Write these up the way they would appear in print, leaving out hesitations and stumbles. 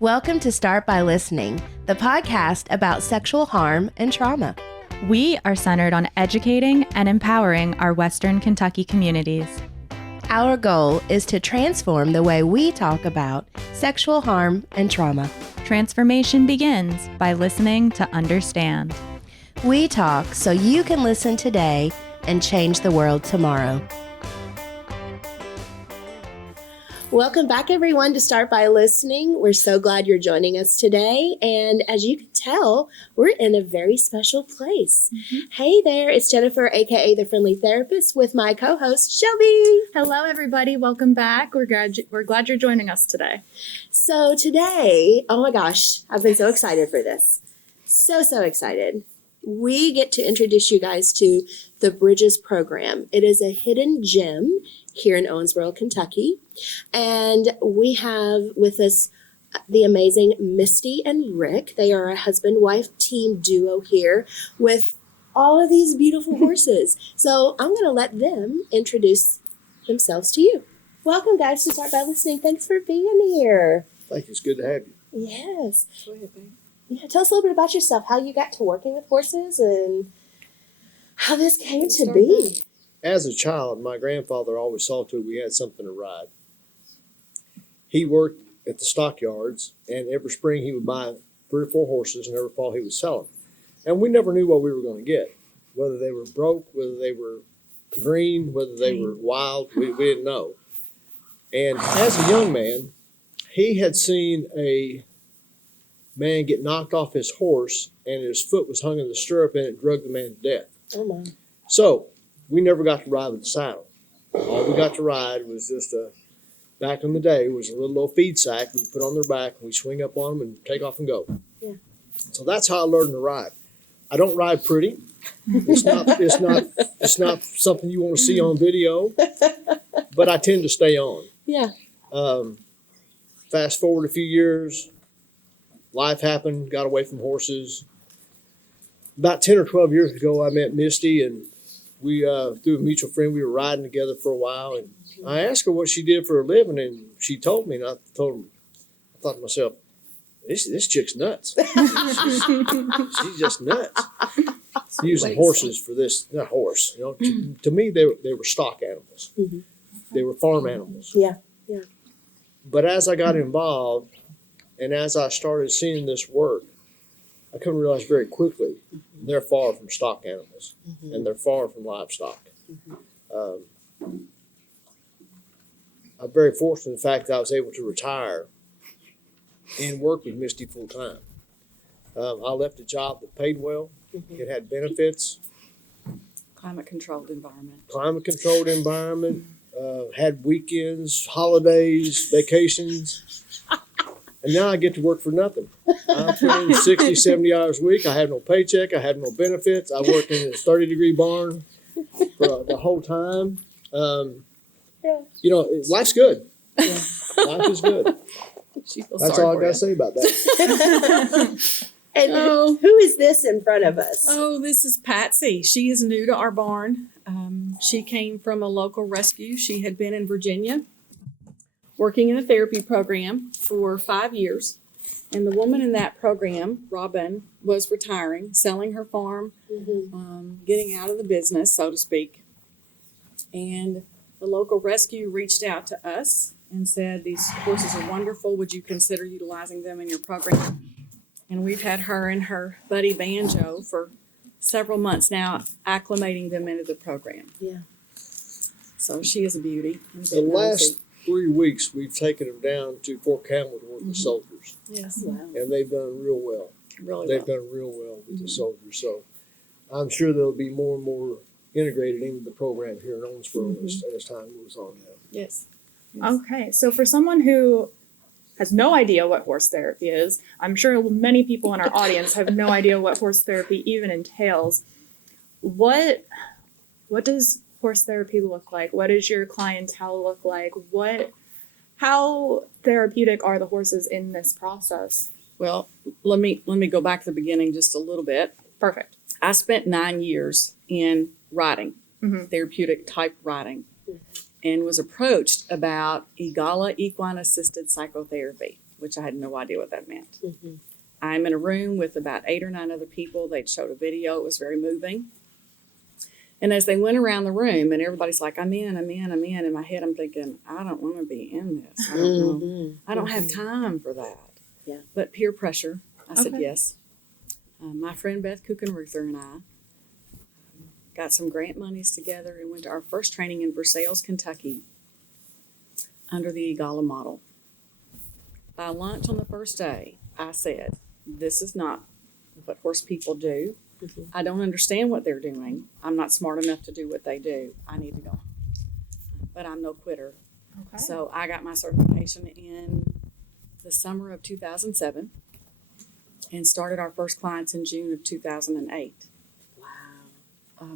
Welcome to Start By Listening, the podcast about sexual harm and trauma. We are centered on educating and empowering our Western Kentucky communities. Our goal is to transform the way we talk about sexual harm and trauma. Transformation begins by listening to understand. We talk so you can listen today and change the world tomorrow. Welcome back, everyone, to Start By Listening. We're so glad you're joining us today. And as you can tell, we're in a very special place. Hey there, it's Jennifer, aka The Friendly Therapist, with my co-host, Shelby. Hello, everybody. Welcome back. We're glad you're joining us today. So today, oh my gosh, I've been so excited for this. So excited. We get to introduce you guys to the Bridges program. It is a hidden gem here in Owensboro, Kentucky. And we have with us the amazing Misty and Rick. They are a husband-wife team duo here with all of these beautiful horses. So I'm going to let them introduce themselves to you. Welcome, guys, to Start By Listening. Thanks for being here. Thank you. It's good to have you. Yes. Yeah, tell us a little bit about yourself, how you got to working with horses and how this came to be. As a child, my grandfather always saw to it we had something to ride. He worked at the stockyards, and every spring he would buy 3 or 4 horses, and every fall he would sell them. And we never knew what we were going to get, whether they were broke, whether they were green, whether they were wild. We didn't know. And as a young man, he had seen a man get knocked off his horse, and his foot was hung in the stirrup, and it drugged the man to death. Oh, my. So we never got to ride with the saddle. All we got to ride was just back in the day, was a little old feed sack we put on their back, and we swing up on them and take off and go. Yeah. So that's how I learned to ride. I don't ride pretty. It's not something you want to see on video, but I tend to stay on. Yeah. Fast forward a few years, life happened, got away from horses. About 10 or 12 years ago, I met Misty, and we, through a mutual friend, we were riding together for a while, and I asked her what she did for a living, and she told me, and I thought to myself, this chick's nuts. She's just nuts. Using horses for this, not horse. You know, to me, they were stock animals. Mm-hmm. They were farm animals. Yeah. But as I got involved, and as I started seeing this work, I come to realize very quickly they're far from stock animals, and they're far from livestock. I'm very fortunate in the fact that I was able to retire and work with Misty full time. I left a job that paid well. It had benefits. Climate controlled environment. Had weekends, holidays, vacations. And now I get to work for nothing. I put in 60, 70 hours a week. I have no paycheck. I have no benefits. I work in a 30-degree barn for the whole time. You know, life's good. Yeah. Life is good. That's all I got to say about that. And who is this in front of us? Oh, this is Patsy. She is new to our barn. She came from a local rescue. She had been in Virginia working in a therapy program for 5 years. And the woman in that program, Robin, was retiring, selling her farm, getting out of the business, so to speak. And the local rescue reached out to us and said, these horses are wonderful. Would you consider utilizing them in your program? And we've had her and her buddy Banjo for several months now, acclimating them into the program. Yeah. So she is a beauty. The last 3 weeks, we've taken them down to Fort Campbell to work with soldiers. Yes. Wow. And they've done real well. They've done real well with the soldiers. So I'm sure they'll be more and more integrated into the program here in Owensboro as time goes on now. Yes. Okay, so for someone who has no idea what horse therapy is, I'm sure many people in our audience have no idea what horse therapy even entails. What does horse therapy look like? What does your clientele look like? How therapeutic are the horses in this process? Well, let me go back to the beginning just a little bit. Perfect. I spent 9 years in riding, therapeutic type riding, and was approached about Eagala equine assisted psychotherapy. which I had no idea what that meant. Mm-hmm. I'm in a room with about 8 or 9 other people. They'd showed a video. It was very moving. And as they went around the room and everybody's like, I'm in. In my head, I'm thinking, I don't want to be in this. I don't know. Mm-hmm. I don't have time for that. Yeah. But peer pressure, I said Okay. yes. My friend Beth Kuchenruther and I got some grant monies together and went to our first training in Versailles, Kentucky, under the Eagala Model. By lunch on the first day, I said, this is not what horse people do. Mm-hmm. I don't understand what they're doing. I'm not smart enough to do what they do. I need to go. But I'm no quitter. Okay. So I got my certification in the summer of 2007 and started our first clients in June of 2008. Wow.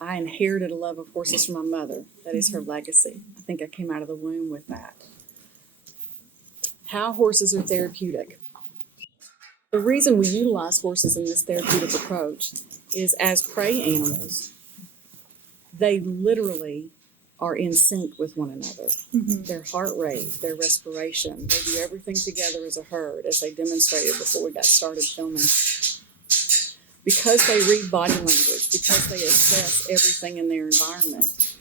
I inherited a love of horses from my mother. That is her legacy. I think I came out of the womb with that. How horses are therapeutic. The reason we utilize horses in this therapeutic approach is as prey animals, they literally are in sync with one another. Mm-hmm. Their heart rate, their respiration, they do everything together as a herd, as they demonstrated before we got started filming. Because they read body language, because they assess everything in their environment,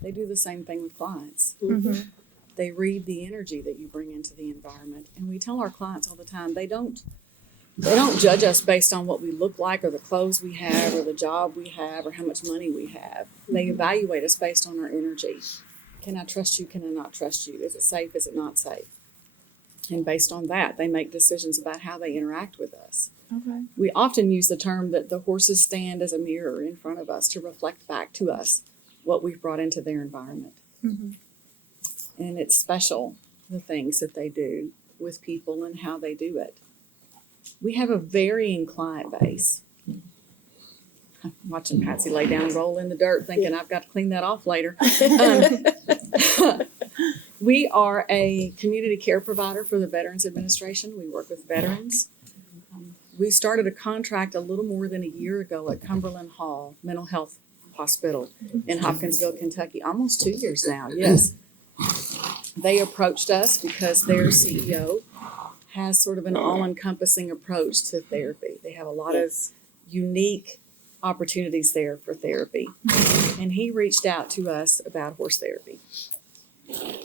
they do the same thing with clients. Mm-hmm. They read the energy that you bring into the environment. And we tell our clients all the time, they don't judge us based on what we look like or the clothes we have or the job we have or how much money we have. They evaluate us based on our energy. Can I trust you? Can I not trust you? Is it safe? Is it not safe? And based on that, they make decisions about how they interact with us. Okay. We often use the term that the horses stand as a mirror in front of us to reflect back to us what we've brought into their environment. Mm-hmm. And it's special, the things that they do with people and how they do it. We have a varying client base. I'm watching Patsy lay down and roll in the dirt thinking I've got to clean that off later. We are a community care provider for the Veterans Administration. We work with veterans. We started a contract a little more than a year ago at Cumberland Hall Mental Health Hospital in Hopkinsville, Kentucky. Almost 2 years now, yes. They approached us because their CEO has sort of an all-encompassing approach to therapy. They have a lot of unique opportunities there for therapy. And he reached out to us about horse therapy.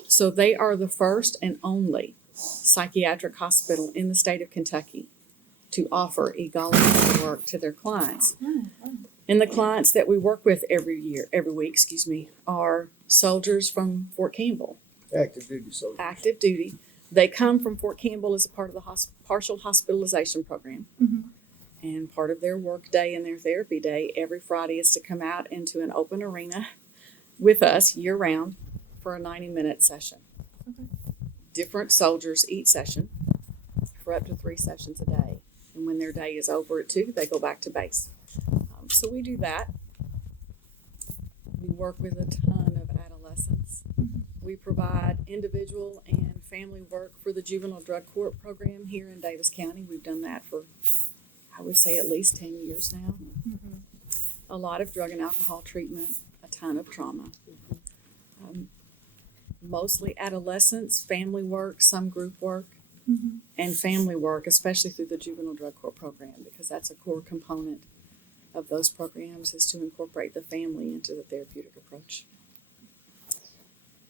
So they are the first and only psychiatric hospital in the state of Kentucky to offer Eagala Model work to their clients. And the clients that we work with every week, are soldiers from Fort Campbell. Active duty soldier. Active duty. They come from Fort Campbell as a part of the partial hospitalization program. Mm-hmm. And part of their work day and their therapy day every Friday is to come out into an open arena with us year round for a 90-minute session. Okay. Different soldiers each session for up to 3 sessions a day. And when their day is over at 2, they go back to base. So we do that. We work with a ton of adolescents. Mm-hmm. We provide individual and family work for the juvenile drug court program here in Daviess County. We've done that for, I would say, at least 10 years now. Mm-hmm. A lot of drug and alcohol treatment, a ton of trauma. Mostly adolescents, family work, some group work, Mm-hmm. and family work, especially through the juvenile drug court program, because that's a core component of those programs is to incorporate the family into the therapeutic approach.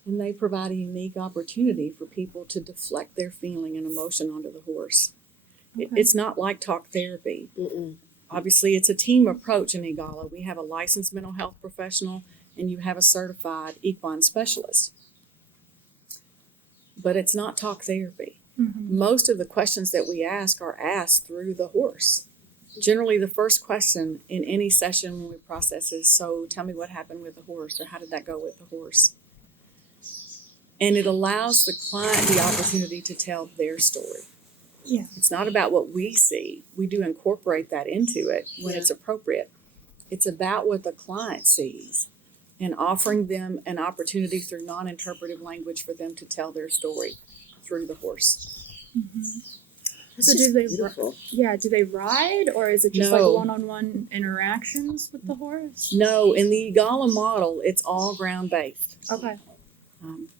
And they provide a unique opportunity for people to deflect their feeling and emotion onto the horse. Okay. It's not like talk therapy. Mm-mm. Obviously, it's a team approach in Eagala. We have a licensed mental health professional and you have a certified equine specialist. But it's not talk therapy. Mm-hmm. Most of the questions that we ask are asked through the horse. Generally, the first question in any session when we process is, so tell me what happened with the horse, or how did that go with the horse? And it allows the client the opportunity to tell their story. Yeah. It's not about what we see. We do incorporate that into it when it's appropriate. It's about what the client sees and offering them an opportunity through non-interpretive language for them to tell their story through the horse. Mm-hmm. That's So just do they? beautiful. Do they ride, or is it just No. like one-on-one interactions with the horse? No, in the Eagala model, it's all ground-based. Okay.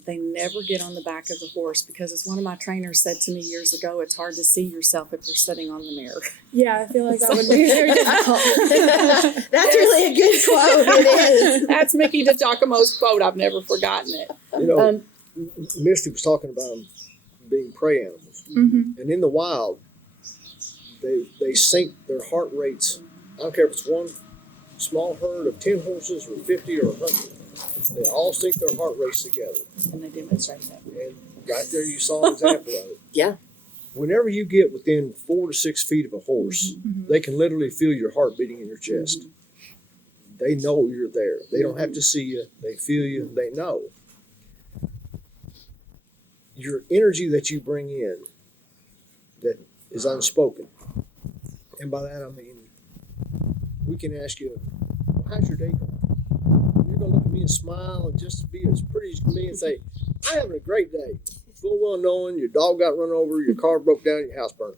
They never get on the back of the horse because, as one of my trainers said to me years ago, it's hard to see yourself if you're sitting on the mirror. Yeah, I feel like that would be very difficult. That's really a good quote. It is. That's Mickey DiGiacomo's quote. I've never forgotten it. You know, Um, Misty was talking about them being prey animals. Mm-hmm. And in the wild, they sync their heart rates. I don't care if it's one small herd of 10 horses or 50 or 100. They all sync their heart rates together. And they demonstrate that. And right there you saw an example of it. Yeah. Whenever you get within 4 to 6 feet of a horse, they can literally feel your heart beating in your chest. They know you're there. They don't have to see you. They feel you. They know. Your energy that you bring in that is unspoken. And by that I mean, we can ask you, well, how's your day going? You're going to look at me and smile and just be as pretty as you can be and say, I'm having a great day. Full well knowing your dog got run over, your car broke down, your house burned.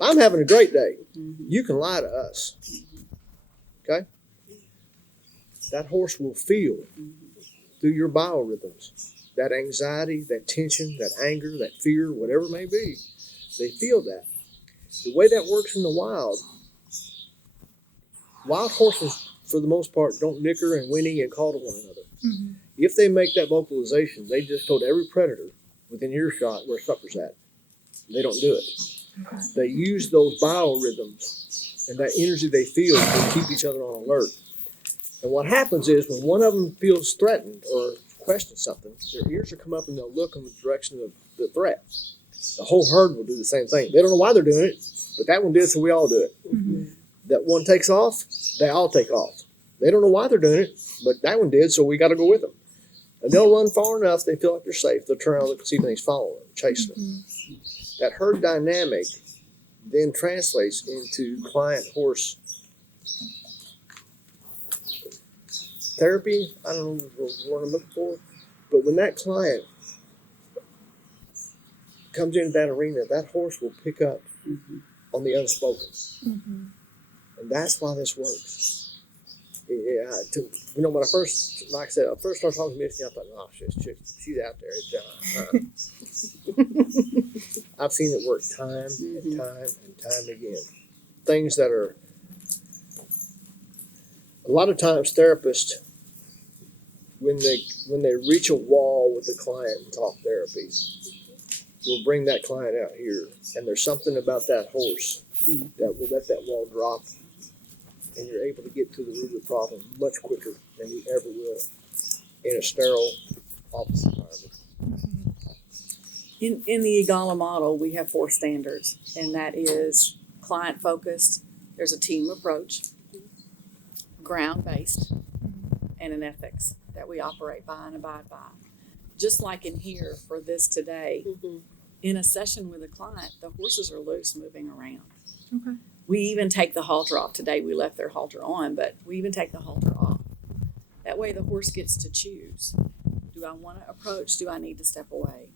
I'm having a great day. You can lie to us. Okay? That horse will feel through your biorhythms that anxiety, that tension, that anger, that fear, whatever it may be. They feel that. The way that works in the wild horses, for the most part, don't nicker and whinny and call to one another. If they make that vocalization, they just told every predator within earshot where supper's at. They don't do it. They use those biorhythms and that energy they feel to keep each other on alert. And what happens is when one of them feels threatened or questions something, their ears will come up and they'll look in the direction of the threat. The whole herd will do the same thing. They don't know why they're doing it, but that one did, so we all do it. That one takes off, they all take off. They don't know why they're doing it, but that one did, so we got to go with them. And they'll run far enough, they feel like they're safe. They'll turn around and look and see if anything's following them, chasing them. That herd dynamic then translates into client-horse therapy. I don't know what I'm looking for, but when that client comes into that arena, that horse will pick up on the unspoken. And that's why this works. Yeah, when I first, like I said, I first started talking to Misty, I thought, oh, she's out there. It's I've seen it work time and time and time again. Things that are, a lot of times therapists, when they reach a wall with the client in talk therapy, will bring that client out here. And there's something about that horse that will let that wall drop, and you're able to get to the root of the problem much quicker than you ever will in a sterile office environment. In the Eagala Model, we have 4 standards, and that is client-focused, there's a team approach, ground-based, and an ethics that we operate by and abide by. Just like in here for this today, in a session with a client, the horses are loose moving around. Okay. We even take the halter off. Today we left their halter on, but we even take the halter off. That way the horse gets to choose. Do I want to approach? Do I need to step away?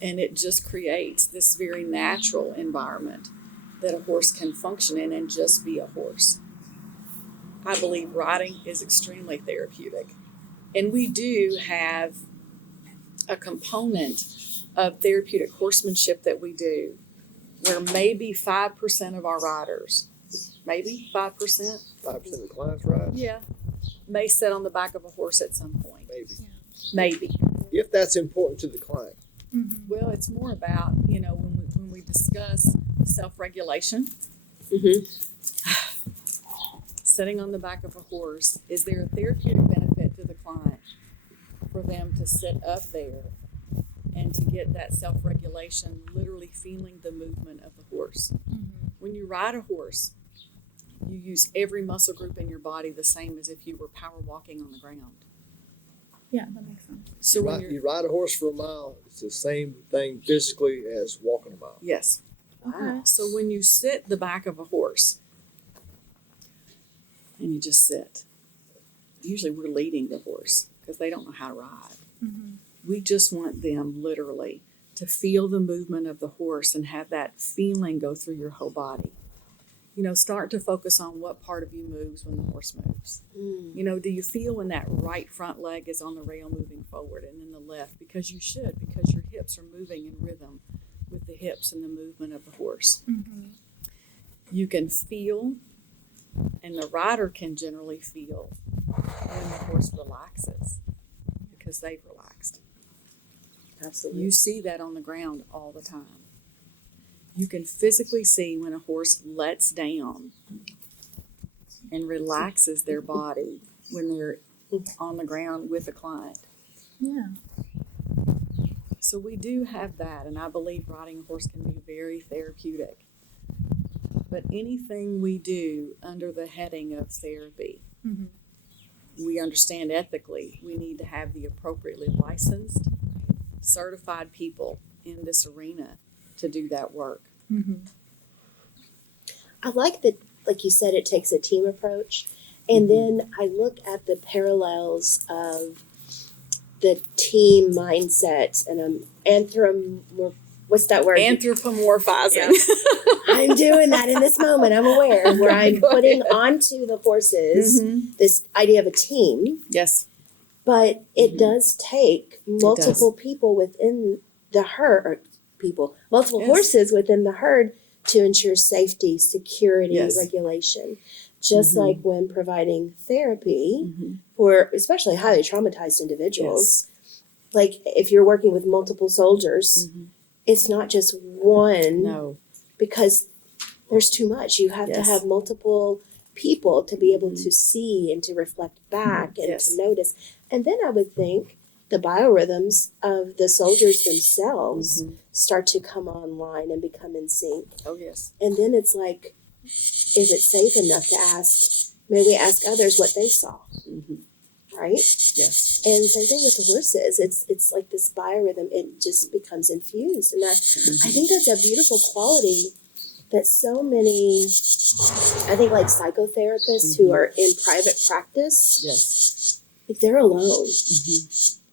And it just creates this very natural environment that a horse can function in and just be a horse. I believe riding is extremely therapeutic. And we do have a component of therapeutic horsemanship that we do, where maybe 5% of our riders, maybe 5%? 5% of the clients ride? Yeah. May sit on the back of a horse at some point. Maybe. Maybe. If that's important to the client. Well, it's more about, when we discuss self-regulation, sitting on the back of a horse, is there a therapeutic benefit to the client for them to sit up there and to get that self-regulation, literally feeling the movement of the horse? When you ride a horse, you use every muscle group in your body the same as if you were power walking on the ground. Yeah, that makes sense. So You ride a horse for a mile, it's the same thing physically as walking a mile. Yes. Okay. So when you sit the back of a horse and you just sit, usually we're leading the horse because they don't know how to ride. We just want them literally to feel the movement of the horse and have that feeling go through your whole body. start to focus on what part of you moves when the horse moves. Do you feel when that right front leg is on the rail moving forward and then the left? Because you should, because your hips are moving in rhythm with the hips and the movement of the horse. You can feel, and the rider can generally feel when the horse relaxes because they've relaxed. Absolutely. You see that on the ground all the time. You can physically see when a horse lets down and relaxes their body when they're on the ground with a client. Yeah. So we do have that, and I believe riding a horse can be very therapeutic. But anything we do under the heading of therapy, we understand ethically we need to have the appropriately licensed, certified people in this arena to do that work. I like that, like you said, it takes a team approach. And then I look at the parallels of the team mindset and what's that word? Anthropomorphizing. Yeah. I'm doing that in this moment. I'm aware where I'm Go putting ahead. onto the horses this idea of a team, Yes. but it does take multiple people within the herd, or multiple Yes. horses within the herd to ensure safety, security, Yes. regulation. Just like when providing therapy for especially highly traumatized individuals, like if you're working with multiple soldiers, it's not just one. No. Because there's too much. You have to Yes. have multiple people to be able to see and to reflect back and Yes. to notice. And then I would think the biorhythms of the soldiers themselves start to come online and become in sync. Oh, yes. And then it's like, is it safe enough to ask, may we ask others what they saw? Right? Yes. And same thing with the horses. It's like this biorhythm, it just becomes infused. And I think that's a beautiful quality that so many, I think like psychotherapists who are in private practice, Yes. like they're alone.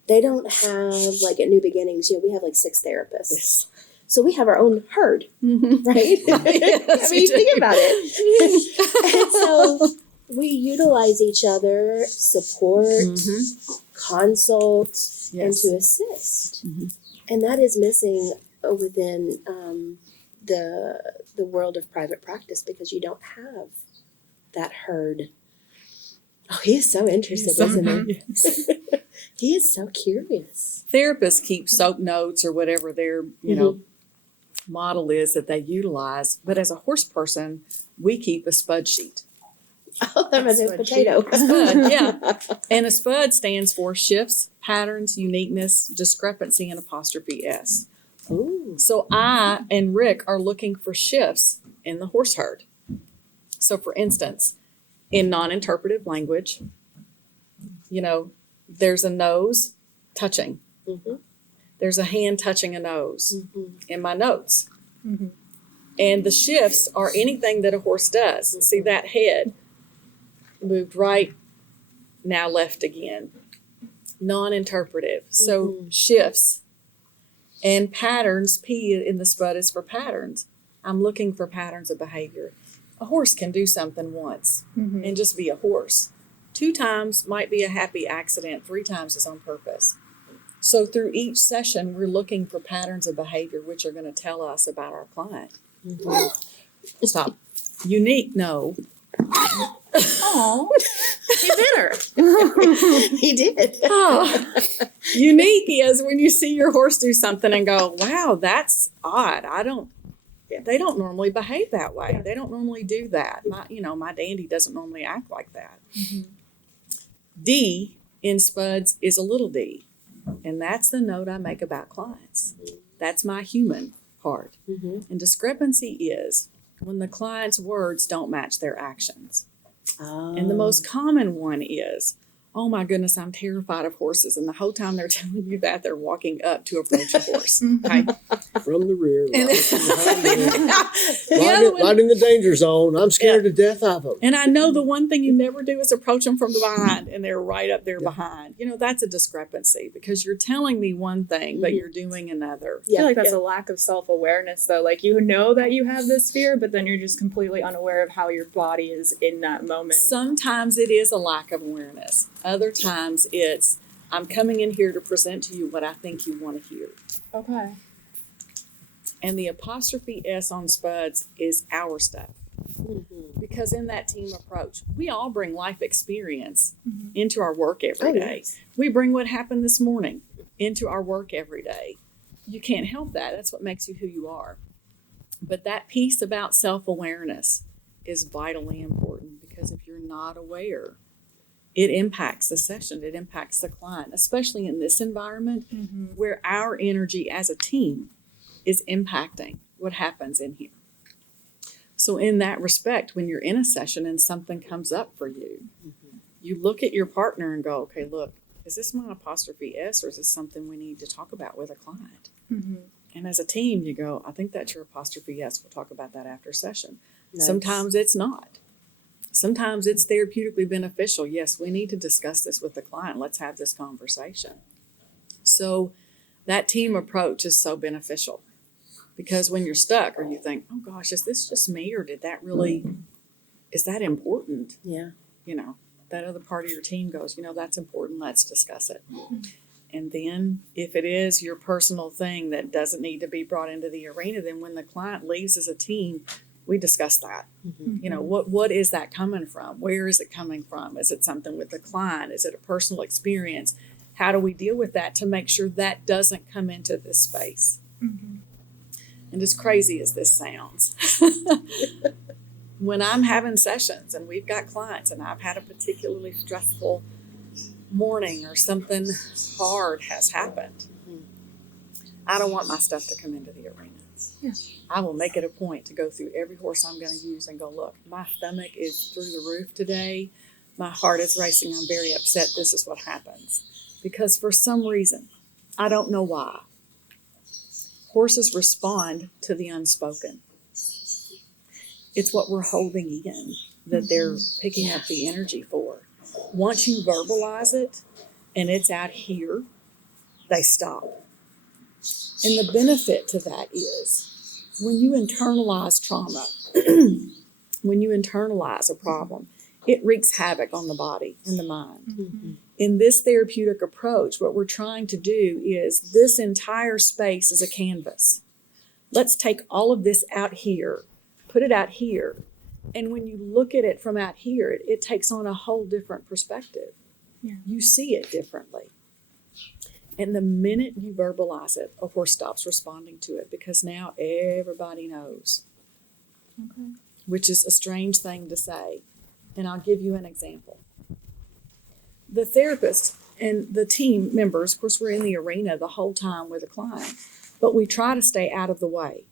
They don't have, like at New Beginnings, we have like 6 therapists. Yes. So we have our own herd, right? Yes, I mean, think about it. And so we utilize each other, support, consult, and to assist. And that is missing within the world of private practice because you don't have that herd. Oh, he is so interested, isn't he? He is so curious. Therapists keep soap notes or whatever their, model is that they utilize. But as a horse person, we keep a spud sheet. Oh, that was a potato. Spud, yeah. And a spud stands for shifts, patterns, uniqueness, discrepancy, and apostrophe S. Ooh. So I and Rick are looking for shifts in the horse herd. So for instance, in non-interpretive language, there's a nose touching. There's a hand touching a nose in my notes. And the shifts are anything that a horse does. See that head moved right, now left again. Non-interpretive. So shifts and patterns, P in the spud is for patterns. I'm looking for patterns of behavior. A horse can do something once and just be a horse. 2 times might be a happy accident. 3 times is on purpose. So through each session, we're looking for patterns of behavior which are going to tell us about our client. Stop. Unique, no. Oh, He bit her. He did. Unique is when you see your horse do something and go, wow, that's odd. They don't normally behave that way. They don't normally do that. My dandy doesn't normally act like that. D in spuds is a little d. And that's the note I make about clients. That's my human part. And discrepancy is when the client's words don't match their actions. And the most common one is, oh my goodness, I'm terrified of horses. And the whole time they're telling you that, they're walking up to approach a horse. Okay. From the rear, And right from behind them. the other one- Right in the danger zone. I'm scared to death of them. and I know the one thing you never do is approach them from the behind, and they're right up there behind. You know, that's a discrepancy because you're telling me one thing, but you're doing another. I feel like that's a lack of self-awareness though. Like you know that you have this fear, but then you're just completely unaware of how your body is in that moment. Sometimes it is a lack of awareness. Other times it's, I'm coming in here to present to you what I think you want to hear. Okay. And the apostrophe S on Spuds is our stuff. Because in that team approach, we all bring life experience into our work every day. Yes. We bring what happened this morning into our work every day. You can't help that. That's what makes you who you are. But that piece about self-awareness is vitally important because if you're not aware, it impacts the session. It impacts the client, especially in this environment where our energy as a team is impacting what happens in here. So in that respect, when you're in a session and something comes up for you, you look at your partner and go, okay, look, is this my apostrophe S or is this something we need to talk about with a client? And as a team, you go, I think that's your apostrophe S. We'll talk about that after session. Nice. Sometimes it's not. Sometimes it's therapeutically beneficial. Yes, we need to discuss this with the client. Let's have this conversation. So that team approach is so beneficial because when you're stuck or you think, oh gosh, is this just me or did that really, is that important? Yeah. You know, that other part of your team goes, you know, that's important. Let's discuss it. And then if it is your personal thing that doesn't need to be brought into the arena, then when the client leaves as a team, we discuss that. You know, what is that coming from? Where is it coming from? Is it something with the client? Is it a personal experience? How do we deal with that to make sure that doesn't come into this space? And as crazy as this sounds, when I'm having sessions and we've got clients and I've had a particularly stressful morning or something hard has happened, I don't want my stuff to come into the arena. Yeah. I will make it a point to go through every horse I'm going to use and go, look, my stomach is through the roof today. My heart is racing. I'm very upset. This is what happens. Because for some reason, I don't know why, horses respond to the unspoken. It's what we're holding in that they're picking up the energy for. Once you verbalize it and it's out here, they stop. And the benefit to that is when you internalize trauma, when you internalize a problem, it wreaks havoc on the body and the mind. In this therapeutic approach, what we're trying to do is this entire space is a canvas. Let's take all of this out here, put it out here. And when you look at it from out here, it takes on a whole different perspective. Yeah. You see it differently. And the minute you verbalize it, a horse stops responding to it because now everybody knows, which is a strange thing to say. And I'll give you an example. The therapist and the team members, of course, we're in the arena the whole time with a client, but we try to stay out of the way.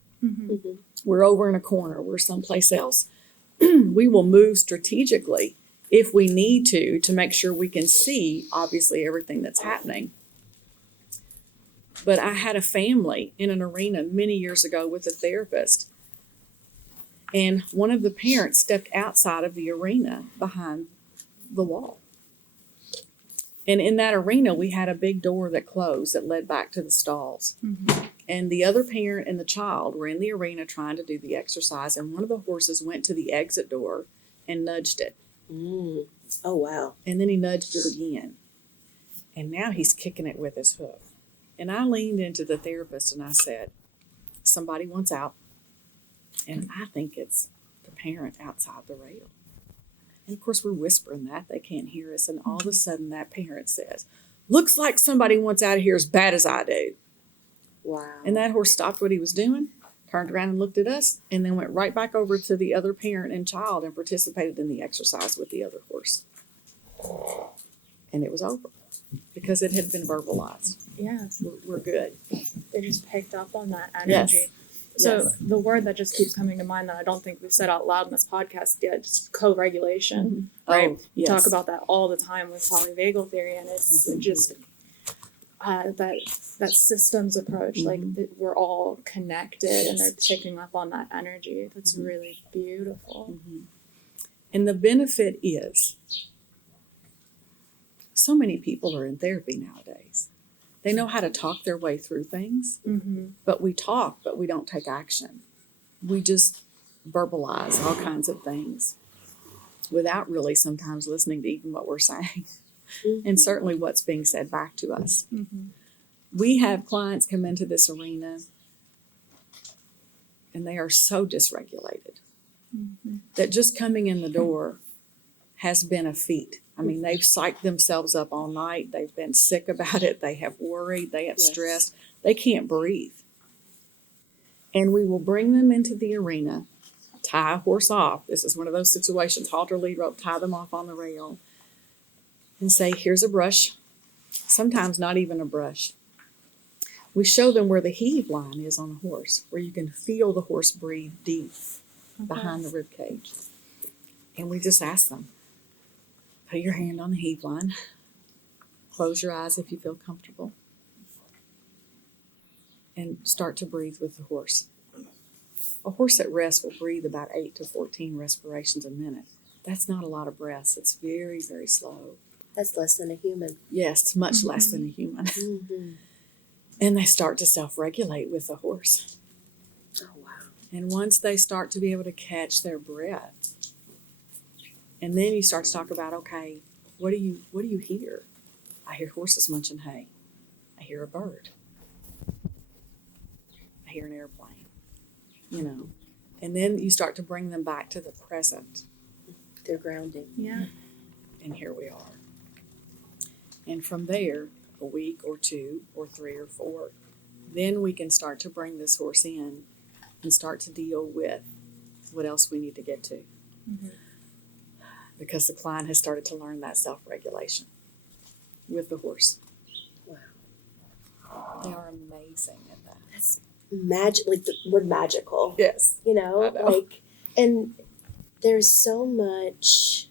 We're over in a corner, we're someplace else. We will move strategically if we need to make sure we can see, obviously, everything that's happening. But I had a family in an arena many years ago with a therapist, and one of the parents stepped outside of the arena behind the wall. And in that arena, we had a big door that closed that led back to the stalls. And the other parent and the child were in the arena trying to do the exercise, and one of the horses went to the exit door and nudged it. Oh, wow. And then he nudged it again. And now he's kicking it with his hoof. And I leaned into the therapist and I said, somebody wants out. And I think it's the parent outside the rail. And of course, we're whispering that. They can't hear us. And all of a sudden, that parent says, looks like somebody wants out of here as bad as I do. Wow. And that horse stopped what he was doing, turned around and looked at us, and then went right back over to the other parent and child and participated in the exercise with the other horse. And it was over because it had been verbalized. Yeah. We're good. They just picked up on that Yes. energy. So Yes. the word that just keeps coming to mind that I don't think we've said out loud in this podcast yet is co-regulation, right? Oh, We yes. talk about that all the time with polyvagal theory, and it's just that systems approach, like that we're all connected and they're picking up on that energy. That's really beautiful. And the benefit is so many people are in therapy nowadays. They know how to talk their way through things, but we talk, but we don't take action. We just verbalize all kinds of things without really sometimes listening to even what we're saying and certainly what's being said back to us. We have clients come into this arena and they are so dysregulated that just coming in the door has been a feat. I mean, they've psyched themselves up all night. They've been sick about it. They have worried. They have stressed. They can't breathe. And we will bring them into the arena, tie a horse off. This is one of those situations, halter, lead rope, tie them off on the rail and say, here's a brush. Sometimes not even a brush. We show them where the heave line is on the horse, where you can feel the horse breathe deep behind the rib cage. And we just ask them, put your hand on the heave line. Close your eyes if you feel comfortable. And start to breathe with the horse. A horse at rest will breathe about 8 to 14 respirations a minute. That's not a lot of breaths. It's very, very slow. That's less than a human. Yes, it's much less than a human. And they start to self-regulate with the horse. Oh, wow. And once they start to be able to catch their breath, and then you start to talk about, okay, what do you hear? I hear horses munching hay. I hear a bird. I hear an airplane, And then you start to bring them back to the present. They're grounding. Yeah. And here we are. And from there, a week or 2 or 3 or 4, then we can start to bring this horse in and start to deal with what else we need to get to. Because the client has started to learn that self-regulation with the horse. Wow. They are amazing at that. That's magic, like the word magical. Yes. I know. Like, and there's so much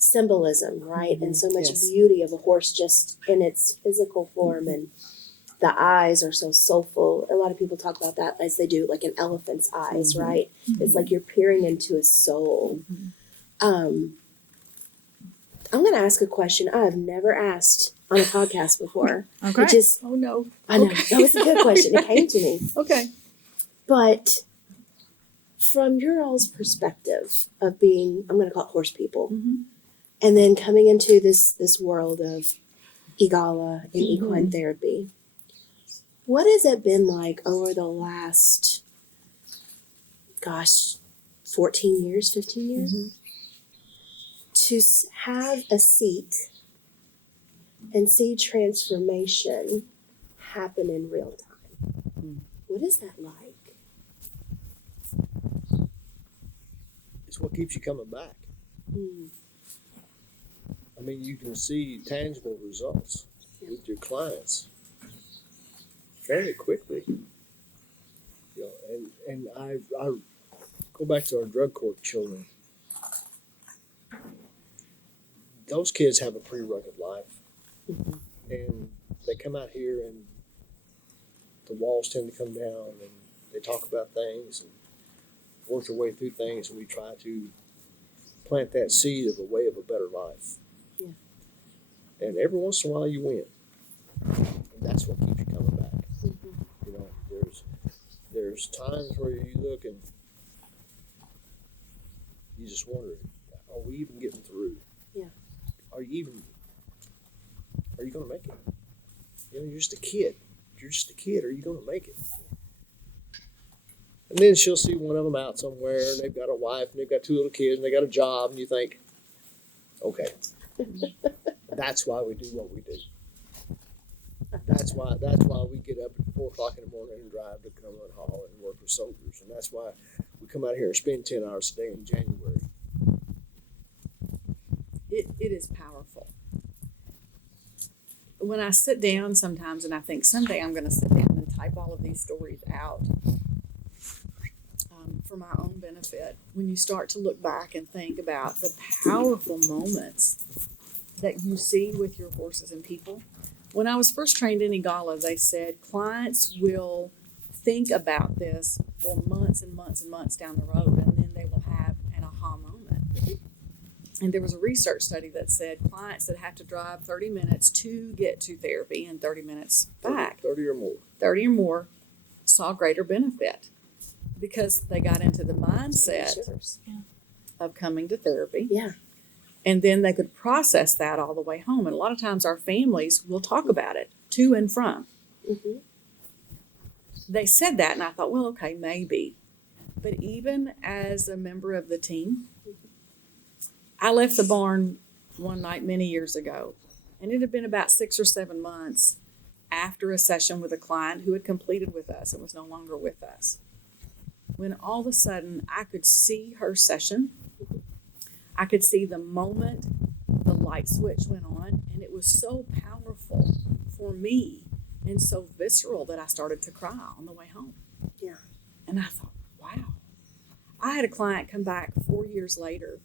symbolism, right? And so much beauty of a horse just in its physical form, and the eyes are so soulful. A lot of people talk about that as they do, like an elephant's eyes, right? It's like you're peering into a soul. I'm going to ask a question I have never asked on a podcast before. Okay. Which is, Oh, no. I know, Okay. that was a good question. It came to me. Okay. But from your all's perspective of being, I'm going to call it horse people, and then coming into this world of Eagala and equine therapy, what has it been like over the last, 14 years, 15 years? To have a seat and see transformation happen in real time. What is that like? It's what keeps you coming back. I mean, you can see tangible results with your clients fairly quickly. And I go back to our drug court children. Those kids have a pretty rugged life, and they come out here and the walls tend to come down, and they talk about things and work their way through things, and we try to plant that seed of a way of a better life. And every once in a while you win, and that's what keeps you coming back. There's times where you look and you just wonder, are we even getting through? Are you going to make it? You're just a kid. You're just a kid. Are you going to make it? And then she'll see one of them out somewhere, and they've got a wife, and they've got 2 little kids, and they got a job, and you think, okay, that's why we do what we do. That's why we get up at 4 o'clock in the morning and drive to Cumberland Hall and work with soldiers, and that's why we come out here and spend 10 hours a day in January. It is powerful. When I sit down sometimes and I think someday I'm going to sit down and type all of these stories out, for my own benefit, when you start to look back and think about the powerful moments that you see with your horses and people. When I was first trained in Eagala, they said clients will think about this for months and months and months down the road, and then they will have an aha moment. And there was a research study that said clients that have to drive 30 minutes to get to therapy and 30 minutes back, 30 or more. 30 or more, saw greater benefit because they got into the mindset of coming to therapy. Yeah. And then they could process that all the way home. And a lot of times our families will talk about it to and from. Mm-hmm. They said that, and I thought, well, okay, maybe. But even as a member of the team, I left the barn one night many years ago, and it had been about 6 or 7 months after a session with a client who had completed with us and was no longer with us, when all of a sudden I could see her session. I could see the moment the light switch went on, and it was so powerful for me and so visceral that I started to cry on the way home. Yeah. And I thought, wow. I had a client come back 4 years later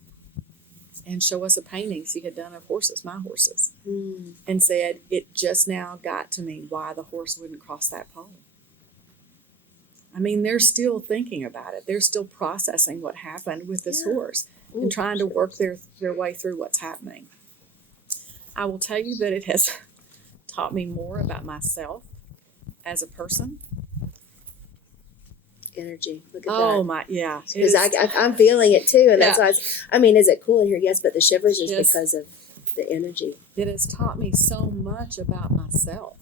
and show us a painting she had done of horses, my horses, and said, it just now got to me why the horse wouldn't cross that pole. I mean, they're still thinking about it. They're still processing what happened with this horse and trying to work their way through what's happening. I will tell you that it has taught me more about myself as a person. Energy. Look at Oh that. my, yeah. Because I'm feeling it too, and that's Yeah. why. I mean, is it cool in here? Yes, but the shivers is Yes. because of the energy. It has taught me so much about myself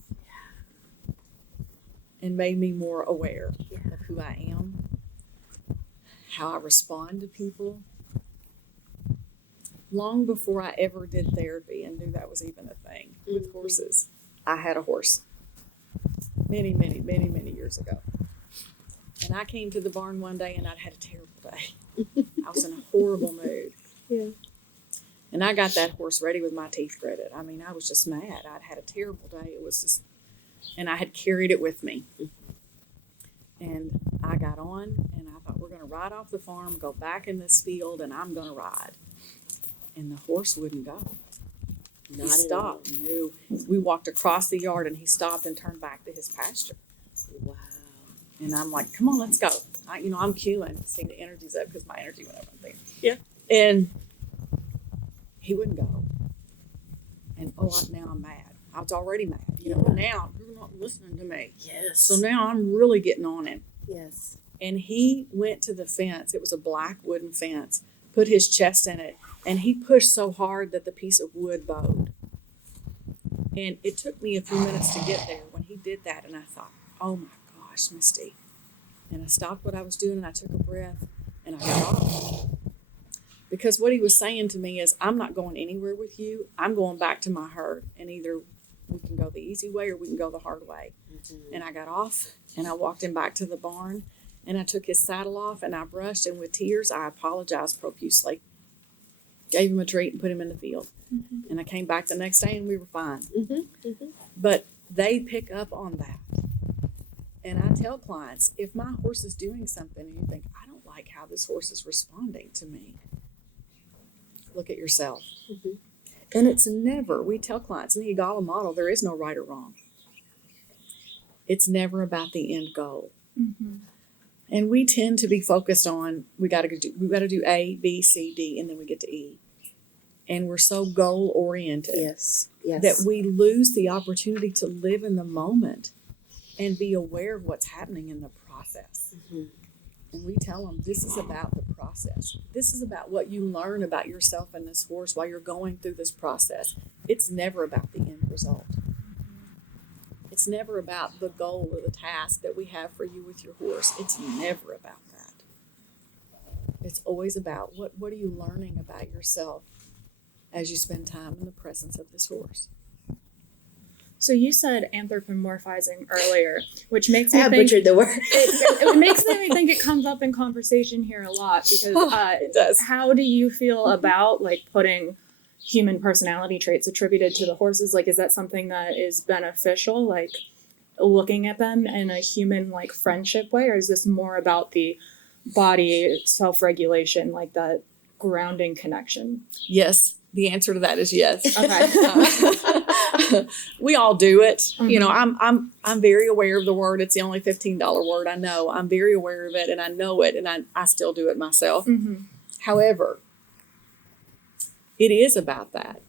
and made me more aware of who I am, how I respond to people. Long before I ever did therapy and knew that was even a thing with horses, I had a horse many, many, many, many years ago. And I came to the barn one day and I'd had a terrible day. I was in a horrible mood. Yeah. And I got that horse ready with my teeth gritted. I mean, I was just mad. I'd had a terrible day. It was just, and I had carried it with me. And I got on and I thought, we're going to ride off the farm, go back in this field, and I'm going to ride. And the horse wouldn't go. He stopped. No. We walked across the yard and he stopped and turned back to his pasture. Wow. And I'm like, come on, let's go. I'm cueing. See, the energy's up because my energy went up on there. Yeah. And he wouldn't go. And now I'm mad. I was already mad. Now you're not listening to me. Yes. So now I'm really getting on him. Yes. And he went to the fence. It was a black wooden fence. Put his chest in it. And he pushed so hard that the piece of wood bowed. And it took me a few minutes to get there when he did that. And I thought, oh my gosh, Misty. And I stopped what I was doing and I took a breath and I got off. Because what he was saying to me is, I'm not going anywhere with you. I'm going back to my herd. And either we can go the easy way or we can go the hard way. Mm-hmm. And I got off and I walked him back to the barn and I took his saddle off and I brushed, and with tears I apologized profusely. Gave him a treat and put him in the field. Mm-hmm. And I came back the next day and we were fine. Mm-hmm. Mm-hmm. But they pick up on that. And I tell clients, if my horse is doing something and you think, I don't like how this horse is responding to me, look at yourself. Mm-hmm. And it's never, we tell clients, in the Eagala Model, there is no right or wrong. It's never about the end goal. Mm-hmm. And we tend to be focused on, we got to do A, B, C, D, and then we get to E. And we're so goal oriented that we lose the opportunity to live in the moment and be aware of what's happening in the process. Mm-hmm. And we tell them, this is about the process. This is about what you learn about yourself and this horse while you're going through this process. It's never about the end result. It's never about the goal or the task that we have for you with your horse. It's never about that. It's always about what are you learning about yourself as you spend time in the presence of this horse. So you said anthropomorphizing earlier, which makes me I think butchered the word. it makes me think it comes up in conversation here a lot because It does. How do you feel about putting human personality traits attributed to the horses? Is that something that is beneficial, looking at them in a human friendship way, or is this more about the body self-regulation, like that grounding connection? Yes, the answer to that is yes. Okay. We all do it. You know, Mhm. I'm very aware of the word. It's the only $15 word I know. I'm very aware of it, and I know it, and I still do it myself. Mm-hmm. However, it is about that,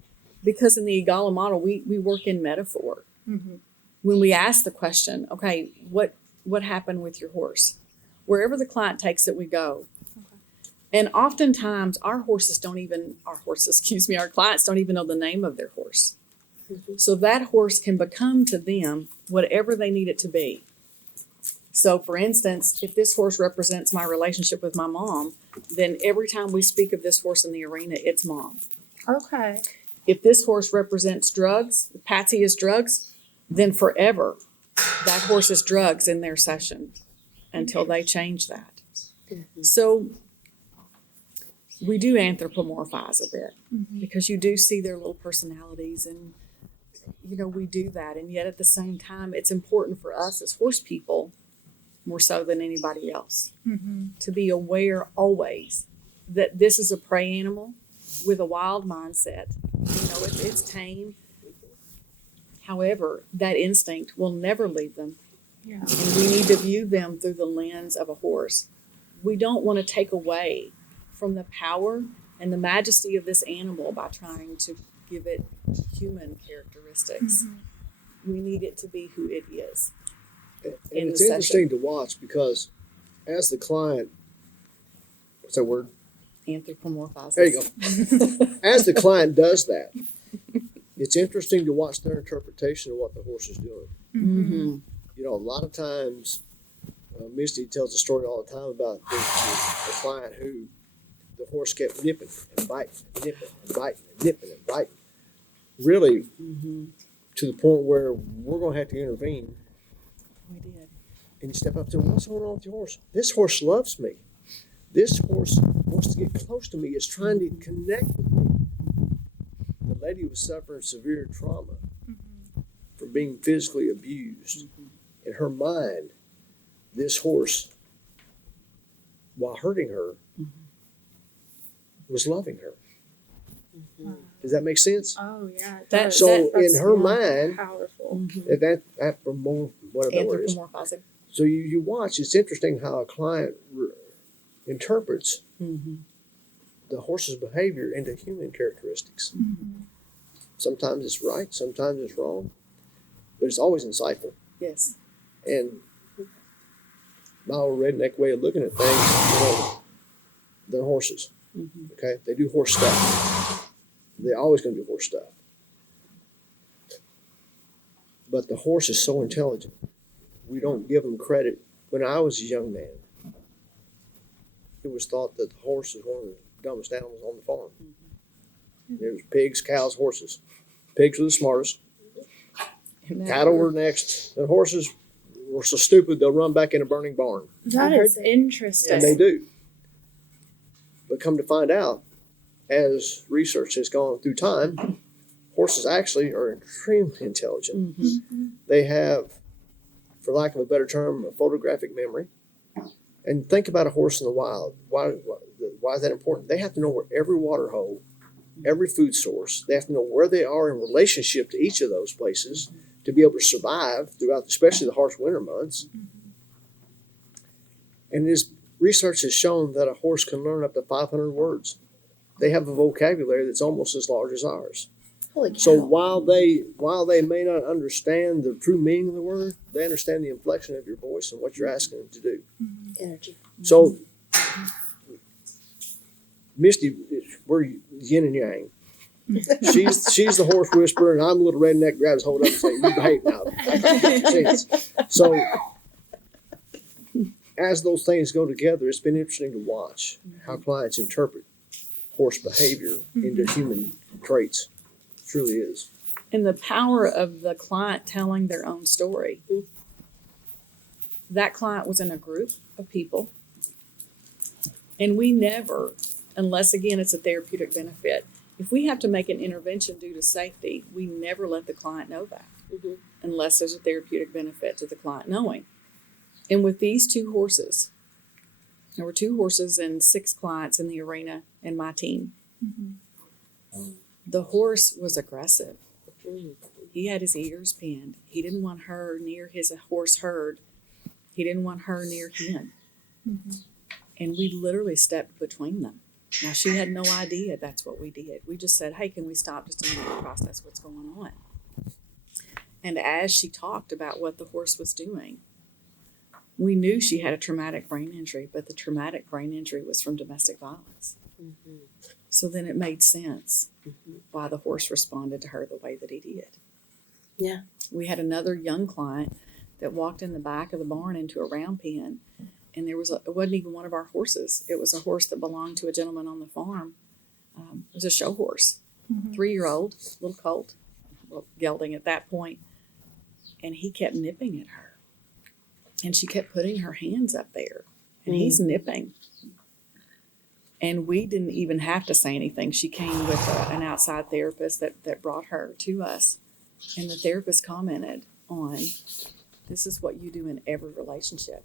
because in the Eagala model, we work in metaphor. Mm-hmm. When we ask the question, okay, what happened with your horse? Wherever the client takes it, we go. And oftentimes our clients don't even know the name of their horse. Mhm. So that horse can become to them whatever they need it to be. So for instance, if this horse represents my relationship with my mom, then every time we speak of this horse in the arena, it's mom. Okay. If this horse represents drugs, Patsy is drugs, then forever that horse is drugs in their session until they change that. Mhm. So we do anthropomorphize a bit, Mm-hmm. because you do see their little personalities, and you know, we do that. And yet at the same time, it's important for us as horse people, more so than anybody else, Mm-hmm. to be aware always that this is a prey animal with a wild mindset. You know, it's tame. However, that instinct will never leave them, Yeah. and we need to view them through the lens of a horse. We don't want to take away from the power and the majesty of this animal by trying to give it human characteristics. Mm-hmm. We need it to be who it is. And In it's the interesting to watch, because as the client, what's that word? Anthropomorphizes. There you go. As the client does that, it's interesting to watch their interpretation of what the horse is doing. Mm-hmm. You know, a lot of times, Misty tells a story all the time about the client who the horse kept nipping and biting, nipping and biting, nipping and biting. Really, Mm-hmm. to the point where we're going to have to intervene. We did. And you step up to him, what's going on with your horse? This horse loves me. This horse wants to get close to me. It's trying to connect with me. The lady was suffering severe trauma from being physically abused. In her mind, this horse, while hurting her, was loving her. Does that make sense? Oh yeah. it That- does. So That's in her mind, powerful. Mm-hmm. that for more whatever that word is. Anthropomorphizing. So you watch. It's interesting how a client interprets Mm-hmm. the horse's behavior into human characteristics. Mm-hmm. Sometimes it's right, sometimes it's wrong, but it's always insightful. Yes. And my old redneck way of looking at things, you know, they're horses. Mm-hmm. Okay, they do horse stuff. They're always going to do horse stuff. But the horse is so intelligent. We don't give them credit. When I was a young man, it was thought that the horse was one of the dumbest animals on the farm. There was pigs, cows, horses. Pigs were the smartest. Cattle were next. And horses were so stupid they'll run back in a burning barn. That I heard is that. interesting. And they do. But come to find out, as research has gone through time, horses actually are extremely intelligent. Mm-hmm. They have, for lack of a better term, a photographic memory. And think about a horse in the wild. Why is that important? They have to know where every water hole, every food source, they have to know where they are in relationship to each of those places to be able to survive throughout, especially the harsh winter months. And research has shown that a horse can learn up to 500 words. They have a vocabulary that's almost as large as ours. Holy cow. So while they may not understand the true meaning of the word, they understand the inflection of your voice and what you're asking them to do. Energy. So, Misty, we're yin and yang. She's the horse whisperer, and I'm a little redneck grabs hold up and say, "You behave now." So, as those things go together, it's been interesting to watch how clients interpret horse behavior into human traits. It truly is. And the power of the client telling their own story. That client was in a group of people, and we never, unless again it's a therapeutic benefit, if we have to make an intervention due to safety, we never let the client know that, unless there's a therapeutic benefit to the client knowing. And with these two horses, There were 2 horses and 6 clients in the arena and my team. The horse was aggressive. He had his ears pinned. He didn't want her near his horse herd. He didn't want her near him. And we literally stepped between them. Now, she had no idea that's what we did. We just said, hey, can we stop just a minute and process what's going on? And as she talked about what the horse was doing, we knew she had a traumatic brain injury, but the traumatic brain injury was from domestic violence. So then it made sense why the horse responded to her the way that he did. Yeah. We had another young client that walked in the back of the barn into a round pen, and it wasn't even one of our horses. It was a horse that belonged to a gentleman on the farm. It was a show horse, 3-year-old, little colt, gelding at that point, and he kept nipping at her. And she kept putting her hands up there, and he's nipping. And we didn't even have to say anything. She came with an outside therapist that brought her to us. And the therapist commented on, this is what you do in every relationship.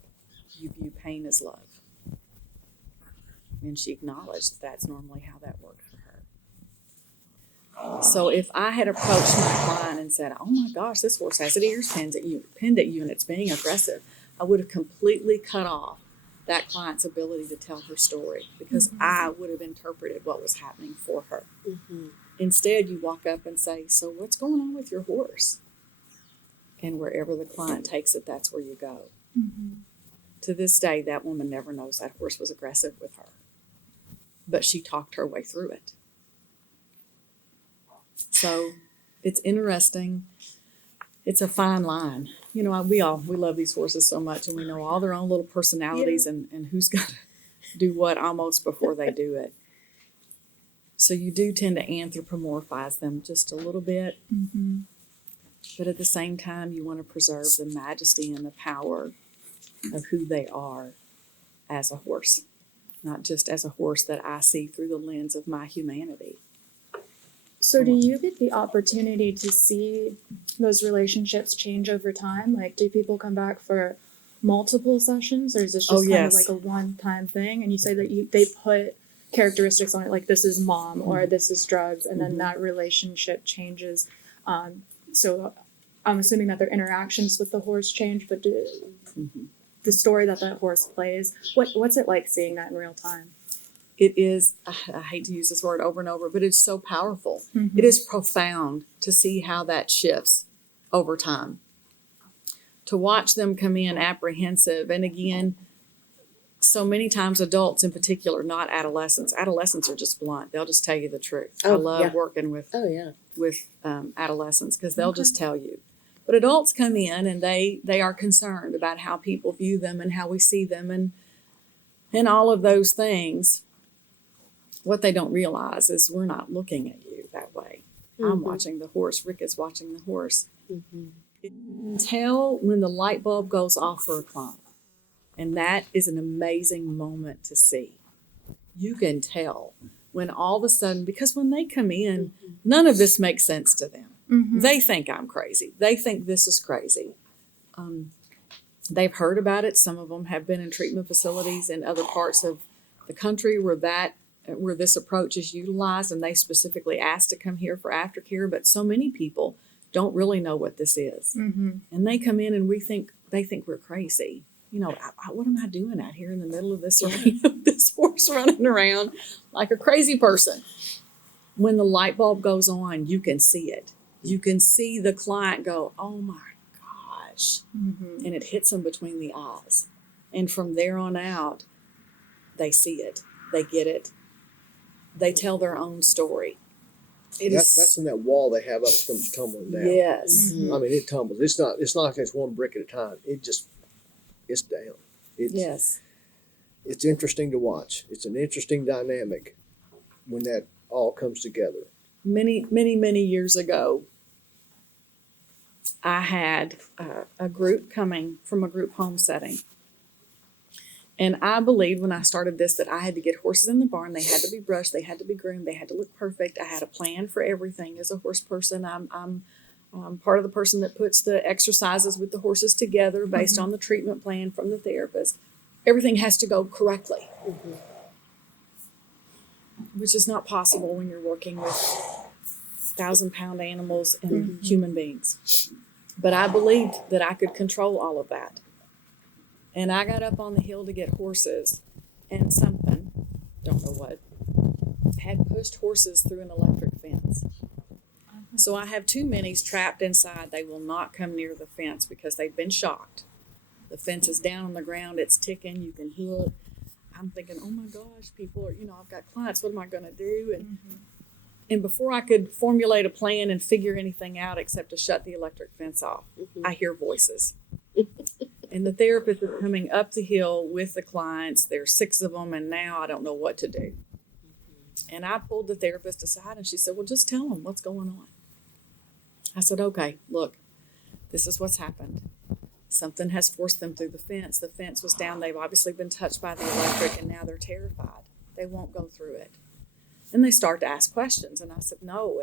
You view pain as love. And she acknowledged that's normally how that worked for her. So if I had approached my client and said, oh my gosh, this horse has its ears pinned at you and it's being aggressive, I would have completely cut off that client's ability to tell her story because I would have interpreted what was happening for her. Instead, you walk up and say, so what's going on with your horse? And wherever the client takes it, that's where you go. To this day, that woman never knows that horse was aggressive with her. But she talked her way through it. So it's interesting. It's a fine line. You know, we love these horses so much, and we know all their own little personalities and who's got to do what almost before they do it. So you do tend to anthropomorphize them just a little bit. But at the same time, you want to preserve the majesty and the power of who they are as a horse, not just as a horse that I see through the lens of my humanity. So do you get the opportunity to see those relationships change over time? Like, do people come back for multiple sessions, or is this just kind of like a one-time thing? And you say that they put characteristics on it, like this is mom or this is drugs, and then that relationship changes. So I'm assuming that their interactions with the horse change, but the story that horse plays, what's it like seeing that in real time? It is, I hate to use this word over and over, but it's so powerful. It is profound to see how that shifts over time. To watch them come in apprehensive, and again, so many times adults in particular, not adolescents. Adolescents are just blunt. They'll just tell you the truth. I love working with adolescents because they'll just tell you. But adults come in and they are concerned about how people view them and how we see them and all of those things. What they don't realize is we're not looking at you that way. I'm watching the horse. Rick is watching the horse. You can tell when the light bulb goes off for a client. And that is an amazing moment to see. You can tell when all of a sudden, because when they come in, none of this makes sense to them. They think I'm crazy. They think this is crazy. They've heard about it. Some of them have been in treatment facilities in other parts of the country where this approach is utilized, and they specifically asked to come here for aftercare. But so many people don't really know what this is. And they come in and they think we're crazy. You know, what am I doing out here in the middle of this arena, this horse running around like a crazy person? When the light bulb goes on, you can see it. You can see the client go, oh my gosh. And it hits them between the eyes. And from there on out, they see it. They get it. They tell their own story. That's when that wall they have up comes tumbling down. Yes. I mean, it tumbles. It's not like it's one brick at a time. It's down. It's interesting to watch. It's an interesting dynamic when that all comes together. Many, many, many years ago, I had a group coming from a group home setting. And I believed when I started this that I had to get horses in the barn. They had to be brushed. They had to be groomed. They had to look perfect. I had a plan for everything. As a horse person, I'm part of the person that puts the exercises with the horses together based on the treatment plan from the therapist. everything has to go correctly, Mm-hmm. which is not possible when you're working with 1,000-pound animals and human beings. But I believed that I could control all of that. And I got up on the hill to get horses, and something, don't know what, had pushed horses through an electric fence. So I have 2 minis trapped inside. They will not come near the fence because they've been shocked. The fence is down on the ground. It's ticking. You can hear it. I'm thinking, oh my gosh, people are, I've got clients. What am I going to do? And before I could formulate a plan and figure anything out except to shut the electric fence off, I hear voices. And the therapist is coming up the hill with the clients. There's 6 of them, and now I don't know what to do. And I pulled the therapist aside, and she said, well, just tell them what's going on. I said, okay, look, this is what's happened. Something has forced them through the fence. The fence was down. They've obviously been touched by the electric, and now they're terrified. They won't go through it. And they start to ask questions. And I said, no,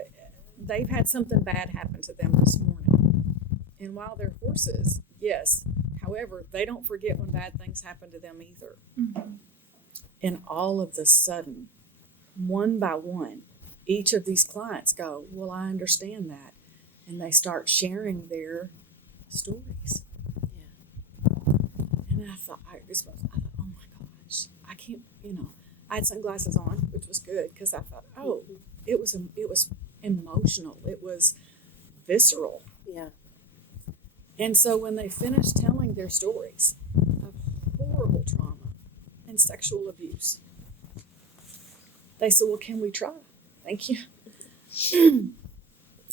they've had something bad happen to them this morning. And while they're horses, yes. However, they don't forget when bad things happen to them either. And all of a sudden, one by one, each of these clients go, well, I understand that. And they start sharing their stories. And I thought, oh my gosh, I can't, I had sunglasses on, which was good because I thought, oh, it was emotional. It was visceral. Yeah. And so when they finished telling their stories of horrible trauma and sexual abuse, they said, well, can we try? Thank you.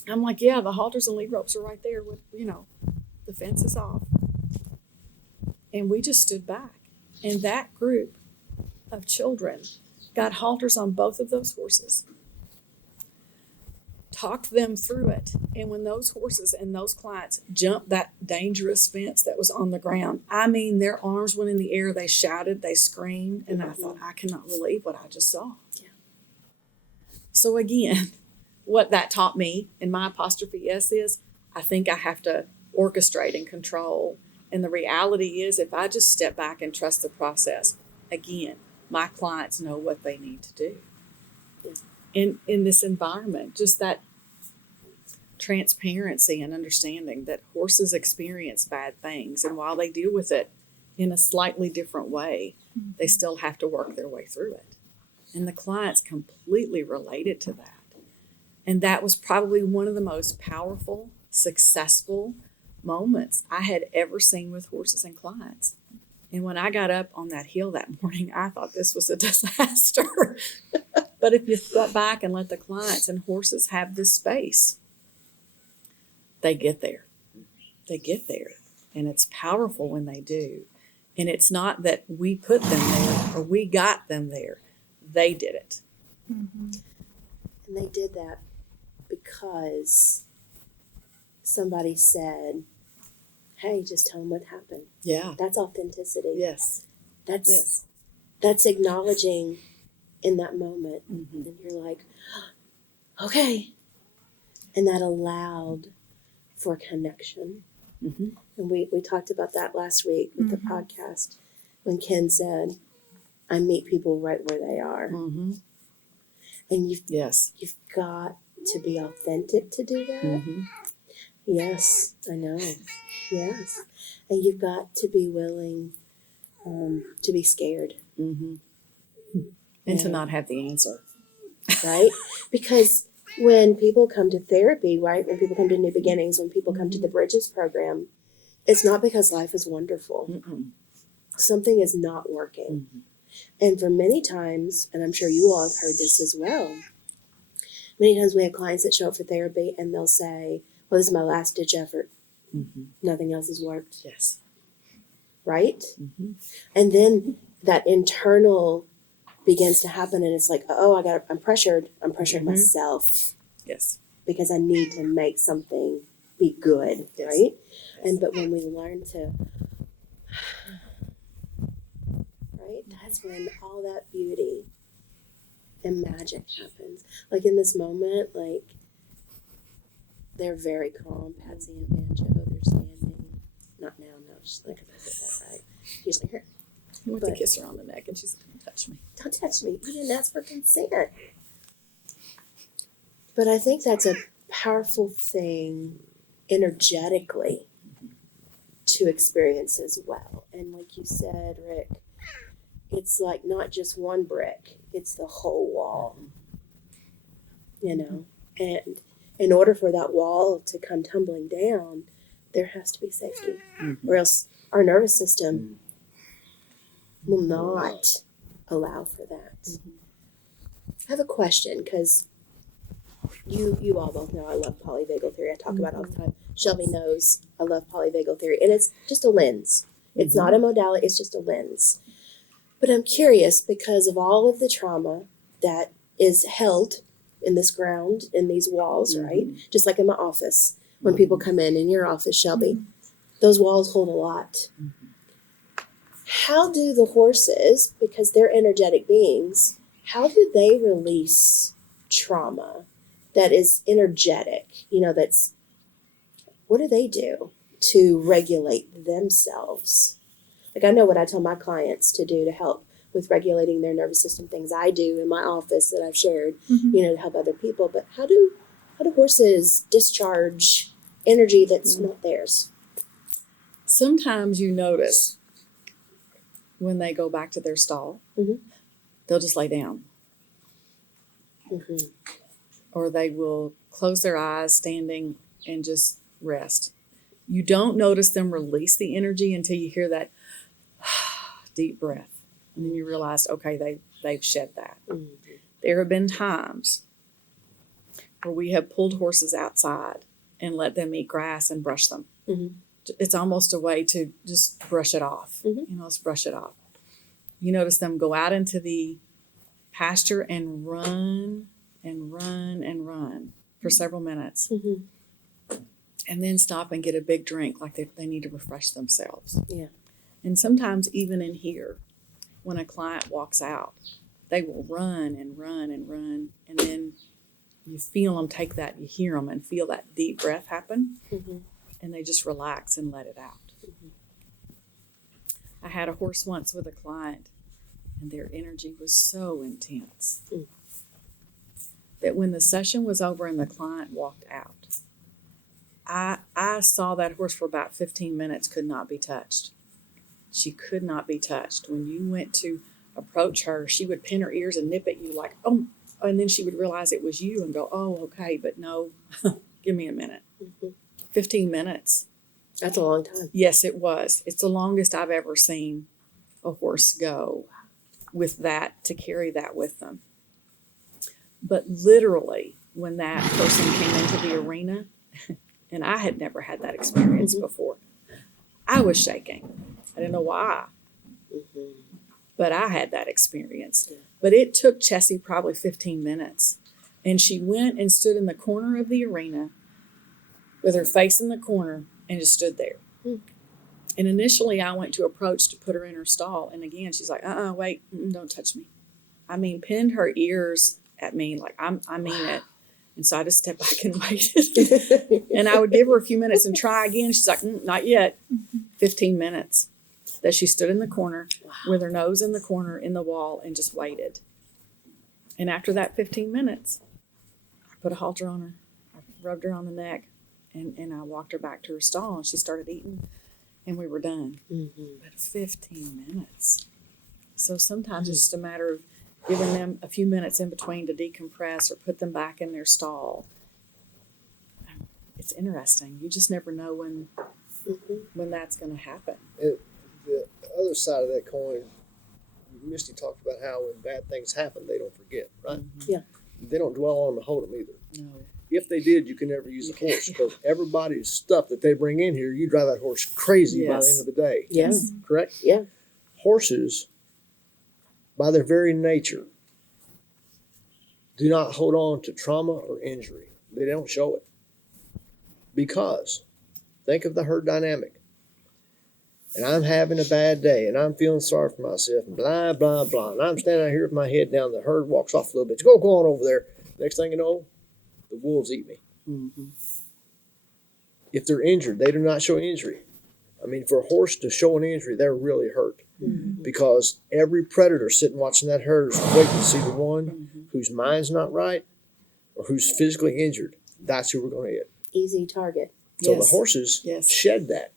I'm like, yeah, the halters and lead ropes are right there with, the fence is off. And we just stood back. And that group of children got halters on both of those horses, talked them through it. And when those horses and those clients jumped that dangerous fence that was on the ground, I mean, their arms went in the air, they shouted, they screamed, and I thought, I cannot believe what I just saw. Yeah. So again, what that taught me in my apostrophe S is, I think I have to orchestrate and control. And the reality is, if I just step back and trust the process, again, my clients know what they need to do. In this environment, just that transparency and understanding that horses experience bad things, and while they deal with it in a slightly different way, they still have to work their way through it. And the clients completely related to that. And that was probably one of the most powerful, successful moments I had ever seen with horses and clients. And when I got up on that hill that morning, I thought this was a disaster. But if you step back and let the clients and horses have this space, they get there. They get there. And it's powerful when they do. And it's not that we put them there or we got them there. They did it. And they did that because somebody said, hey, just tell them what happened. Yeah. That's authenticity. Yes. That's acknowledging in that moment. Mm-hmm. And you're like, okay. And that allowed for connection. Mm-hmm. And we talked about that last week with the podcast when Ken said, I meet people right where they are. Mm-hmm. And you've got to be authentic to do that. Mm-hmm. Yes, I know. Yes. And you've got to be willing to be scared. Mm-hmm. And to not have the answer. Right? Because when people come to therapy, right, when people come to New Beginnings, when people come to the Bridges program, it's not because life is wonderful. Mm-mm. Something is not working. Mm-hmm. And for many times, and I'm sure you all have heard this as well, many times we have clients that show up for therapy and they'll say, well, this is my last ditch effort. Mm-hmm. Nothing else has worked. Yes. Right? Mm-hmm. And then that internal begins to happen and it's like, oh, I'm pressured. I'm pressuring myself. Yes. Because I need to make something be good, Yes. right? Yes. But when we learn to, right, that's when all that beauty and magic happens. Like in this moment, like they're very calm, Patsy and Banjo, they're standing, not now, no, just like I did that right. Usually here. He went to But- kiss her on the neck, and she said, "Don't touch me." Don't touch me. You didn't ask for consent. But I think that's a powerful thing energetically to experience as well. And like you said, Rick, it's like not just one brick, it's the whole wall. You know? And in order for that wall to come tumbling down, there has to be safety. Or else our nervous system will not allow for that. I have a question because you all both know I love polyvagal theory. I talk about it all the time. Shelby knows I love polyvagal theory, and it's just a lens. It's not a modality, it's just a lens. But I'm curious because of all of the trauma that is held in this ground, in these walls, right? Just like in my office, when people come in your office, Shelby, those walls hold a lot. How do the horses, because they're energetic beings, how do they release trauma that is energetic? You know, that's, what do they do to regulate themselves? Like, I know what I tell my clients to do to help with regulating their nervous system, things I do in my office that I've shared, you know, to help other people. But how do horses discharge energy that's not theirs? Sometimes you notice when they go back to their stall, they'll just lay down. Or they will close their eyes standing and just rest. You don't notice them release the energy until you hear that deep breath. And then you realize, okay, they've shed that. There have been times where we have pulled horses outside and let them eat grass and brush them. It's almost a way to just brush it off. You know, let's brush it off. You notice them go out into the pasture and run and run and run for several minutes. And then stop and get a big drink like they need to refresh themselves. Yeah. And sometimes even in here, when a client walks out, they will run and run and run. And then you feel them take that, you hear them and feel that deep breath happen. And they just relax and let it out. I had a horse once with a client, and their energy was so intense that when the session was over and the client walked out, I saw that horse for about 15 minutes, could not be touched. She could not be touched. When you went to approach her, she would pin her ears and nip at you like, oh, and then she would realize it was you and go, oh, okay, but no, give me a minute. 15 minutes. That's a long time. Yes, it was. It's the longest I've ever seen a horse go with that, to carry that with them. But literally, when that person came into the arena, and I had never had that experience before, I was shaking. I didn't know why, but I had that experience. But it took Chessie probably 15 minutes. And she went and stood in the corner of the arena with her face in the corner and just stood there. And initially I went to approach to put her in her stall. And again, she's like, wait, don't touch me. I mean, pinned her ears at me like, I mean it. And so I just stepped back and waited. And I would give her a few minutes and try again. She's like, not yet. 15 minutes that she stood in the corner with her nose in the corner in the wall and just waited. And after that 15 minutes, I put a halter on her. I rubbed her on the neck and I walked her back to her stall and she started eating and we were done. But 15 minutes. So sometimes it's just a matter of giving them a few minutes in between to decompress or put them back in their stall. It's interesting. You just never know when that's going to happen. The other side of that coin, Misty talked about how when bad things happen, they don't forget, right? Yeah. They don't dwell on them and hold them either. No. If they did, you can never use a horse because everybody's stuff that they bring in here, you drive that horse crazy by the end of the day. Yes. Correct? Yeah. Horses, by their very nature, do not hold on to trauma or injury. They don't show it. Because, think of the herd dynamic. And I'm having a bad day, and I'm feeling sorry for myself, and blah, blah, blah. And I'm standing out here with my head down, the herd walks off a little bit. Go on over there. Next thing you know, the wolves eat me. If they're injured, they do not show injury. I mean, for a horse to show an injury, they're really hurt. Mhm. because every predator sitting watching that herd is waiting to see the one whose mind's not right or who's physically injured. That's who we're going to hit. Easy target. So the Yes. horses Yes. shed that.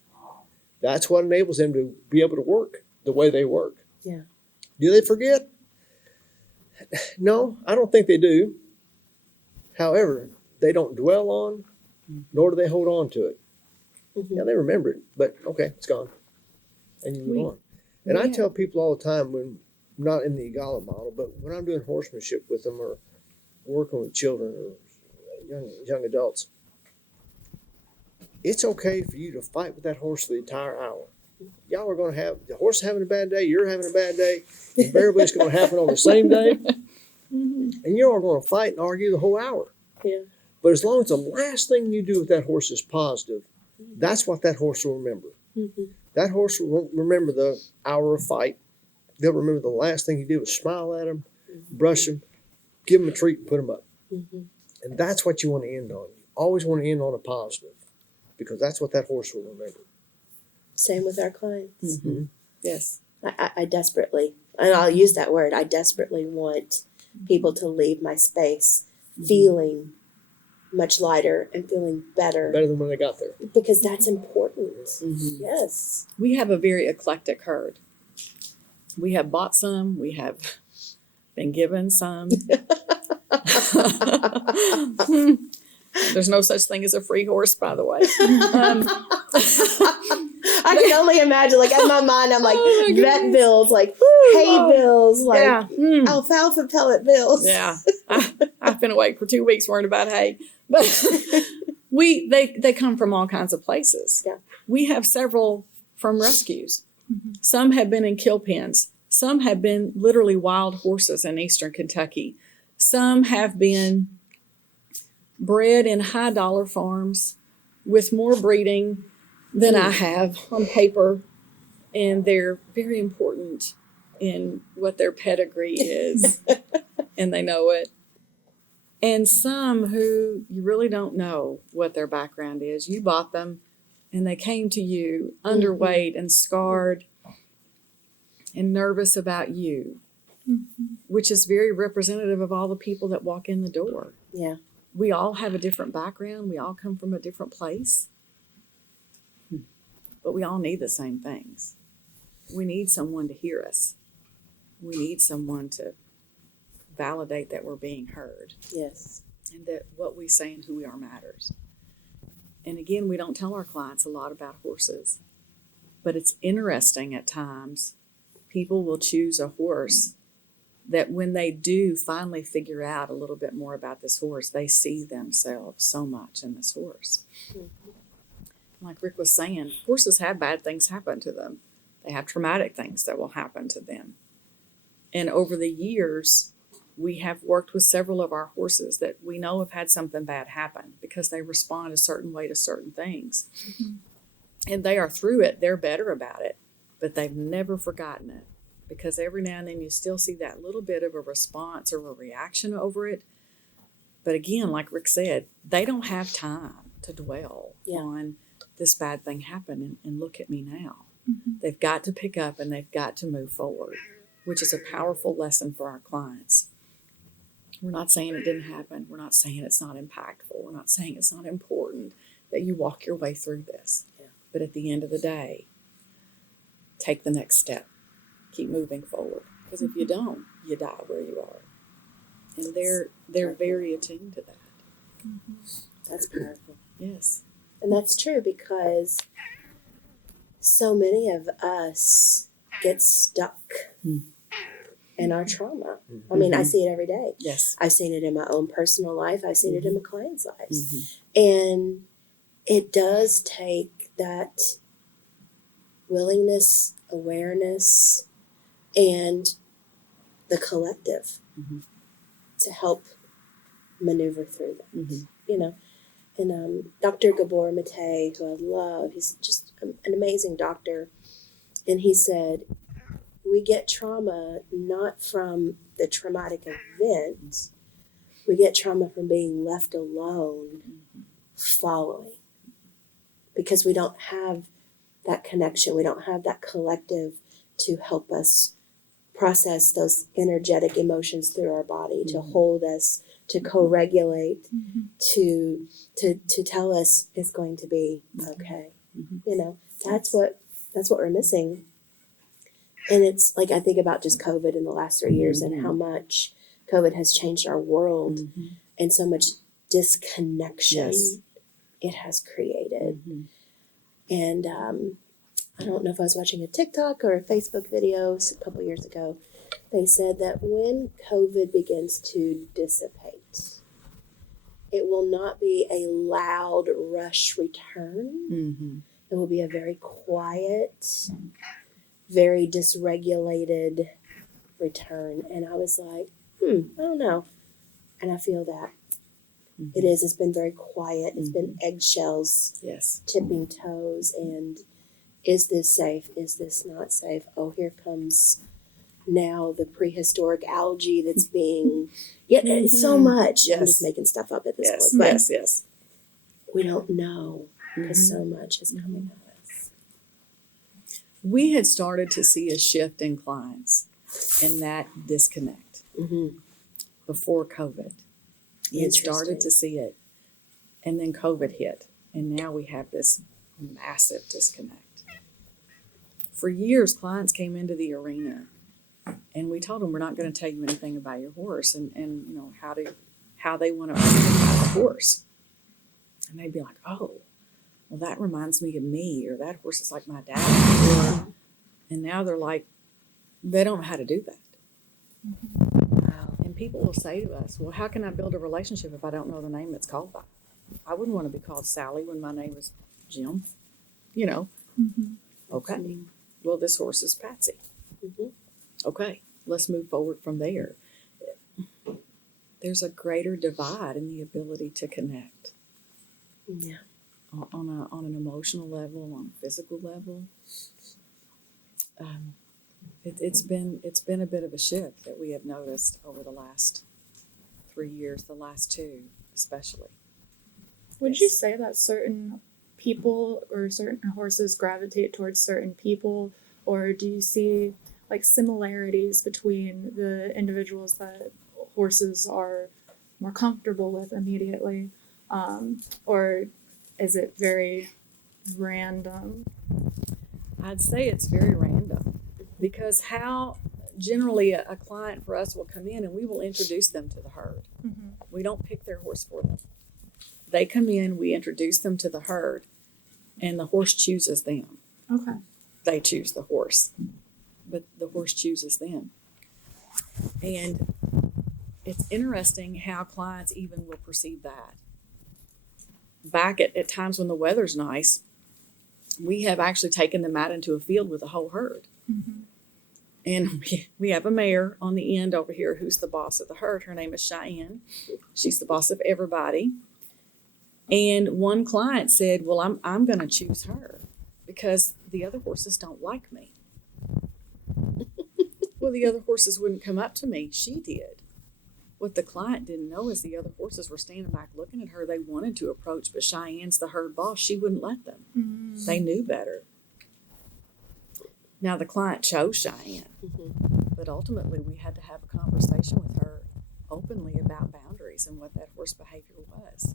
That's what enables them to be able to work the way they work. Yeah. Do they forget? No, I don't think they do. However, they don't dwell on, nor do they hold on to it. Mhm. Yeah, they remember it, but okay, it's gone. And you move on. And I tell people all the time, when not in the Eagala model, but when I'm doing horsemanship with them or working with children or young adults, it's okay for you to fight with that horse for the entire hour. Y'all are going to have, the horse having a bad day, you're having a bad day. Invariably, it's going to happen on the same day. And you are going to fight and argue the whole hour. Yeah. But as long as the last thing you do with that horse is positive, that's what that horse will remember. Mhm. That horse won't remember the hour of fight. They'll remember the last thing you did was smile at him, brush him, give him a treat, and put him up. Mhm. And that's what you want to end on. You always want to end on a positive because that's what that horse will remember. Same with our clients. Mhm. Yes. I desperately, and I'll use that word, I desperately want people to leave my space feeling much lighter and feeling better Better than when they got there. because that's important. Mhm. Yes. We have a very eclectic herd. We have bought some. We have been given some. There's no such thing as a free horse, by the way. I can only imagine, like in my mind, I'm like Oh my vet goodness. bills, like hay bills, like yeah. alfalfa pellet bills. Yeah. I've been awake for 2 weeks worrying about hay. But they come from all kinds of places. Yeah. We have several from rescues. Some have been in kill pens. Some have been literally wild horses in eastern Kentucky. Some have been bred in high dollar farms with more breeding than I have on paper. And they're very important in what their pedigree is. And they know it. And some who you really don't know what their background is. You bought them and they came to you underweight and scarred and nervous about you, which is very representative of all the people that walk in the door. Yeah. We all have a different background. We all come from a different place. But we all need the same things. We need someone to hear us. We need someone to validate that we're being heard Yes. and that what we say and who we are matters. And again, we don't tell our clients a lot about horses, but it's interesting at times. People will choose a horse that when they do finally figure out a little bit more about this horse, they see themselves so much in this horse. Like Rick was saying, horses have bad things happen to them. They have traumatic things that will happen to them. And over the years, we have worked with several of our horses that we know have had something bad happen because they respond a certain way to certain things. And they are through it. They're better about it, but they've never forgotten it because every now and then you still see that little bit of a response or a reaction over it. But again, like Rick said, they don't have time to dwell on this bad thing happened and look at me now. They've got to pick up and they've got to move forward, which is a powerful lesson for our clients. We're not saying it didn't happen. We're not saying it's not impactful. We're not saying it's not important that you walk your way through this. Yeah. But at the end of the day, take the next step. Keep moving forward. Because if you don't, you die where you are. And they're very attuned to that. That's powerful. Yes. And that's true because so many of us get stuck in our trauma. I mean, I see it every day. Yes. I've seen it in my own personal life. I've seen it in my clients' lives. And it does take that willingness, awareness, and the collective to help maneuver through that, you know. And Dr. Gabor Mate, who I love, he's just an amazing doctor. And he said, we get trauma not from the traumatic event. We get trauma from being left alone following. Because we don't have that connection. We don't have that collective to help us process those energetic emotions through our body, to hold us, to co-regulate, to tell us it's going to be okay. You know, that's what we're missing. And it's like I think about just COVID in the last 3 years and how much COVID has changed our world and so much disconnection it has created. And I don't know if I was watching a TikTok or a Facebook video a couple years ago. They said that when COVID begins to dissipate, it will not be a loud rush return. It will be a very quiet, very dysregulated return. And I was like, I don't know. And I feel that. It is. It's been very quiet. It's been eggshells, tipping toes, and is this safe? Is this not safe? Oh, here comes now the prehistoric algae that's being. It's so much. I'm just making stuff up at this point. But we don't know because so much is coming at us. We had started to see a shift in clients and that disconnect before COVID. We had started to see it, and then COVID hit, and now we have this massive disconnect. For years, clients came into the arena, and we told them we're not going to tell you anything about your horse, and you know how they want to identify the horse, and they'd be like, "Oh, well, that reminds me of me," or "That horse is like my dad," and now they're like, they don't know how to do that. And people will say to us, well, how can I build a relationship if I don't know the name it's called by? I wouldn't want to be called Sally when my name is Jim. You know. Okay. Well, this horse is Patsy. Okay. Let's move forward from there. There's a greater divide in the ability to connect. On an emotional level, on a physical level. It's been a bit of a shift that we have noticed over the last 3 years, the last 2 especially. Would you say that certain people or certain horses gravitate towards certain people, or do you see like similarities between the individuals that horses are more comfortable with immediately, or is it very random? I'd say it's very random, because how generally a client for us will come in and we will introduce them to the herd. We don't pick their horse for them. They come in, we introduce them to the herd, and the horse chooses them. Okay. They choose the horse, but the horse chooses them. And it's interesting how clients even will perceive that. Back at times when the weather's nice, we have actually taken them out into a field with a whole herd. And we have a mare on the end over here who's the boss of the herd. Her name is Cheyenne. She's the boss of everybody. And one client said, well, I'm going to choose her because the other horses don't like me. Well, the other horses wouldn't come up to me. She did. What the client didn't know is the other horses were standing back looking at her. They wanted to approach, but Cheyenne's the herd boss. She wouldn't let them. They knew better. Now, the client chose Cheyenne, but ultimately we had to have a conversation with her openly about boundaries and what that horse behavior was.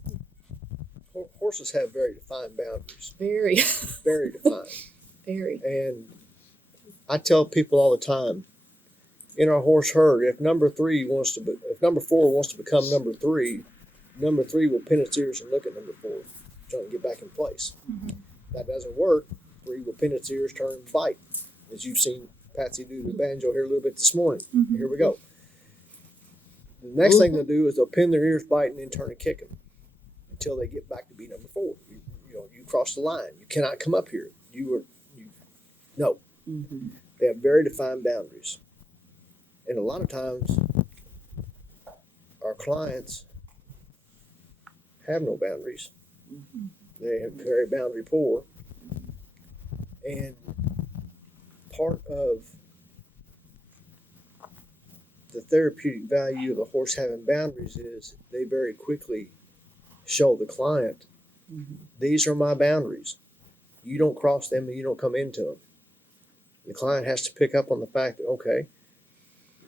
Horses have very defined boundaries. Very. Very defined. Very. And I tell people all the time, in our horse herd, if number 4 wants to become number 3, number 3 will pin its ears and look at number 4, trying to get back in place. That doesn't work. 3 will pin its ears, turn and fight, as you've seen Patsy do to Banjo here a little bit this morning. Here we go. The next thing they'll do is they'll pin their ears, bite, and then turn and kick them until they get back to be number 4. You cross the line. You cannot come up here. No. They have very defined boundaries. And a lot of times, our clients have no boundaries. They have very boundary poor. And part of the therapeutic value of a horse having boundaries is they very quickly show the client, these are my boundaries. You don't cross them and you don't come into them. The client has to pick up on the fact that, okay,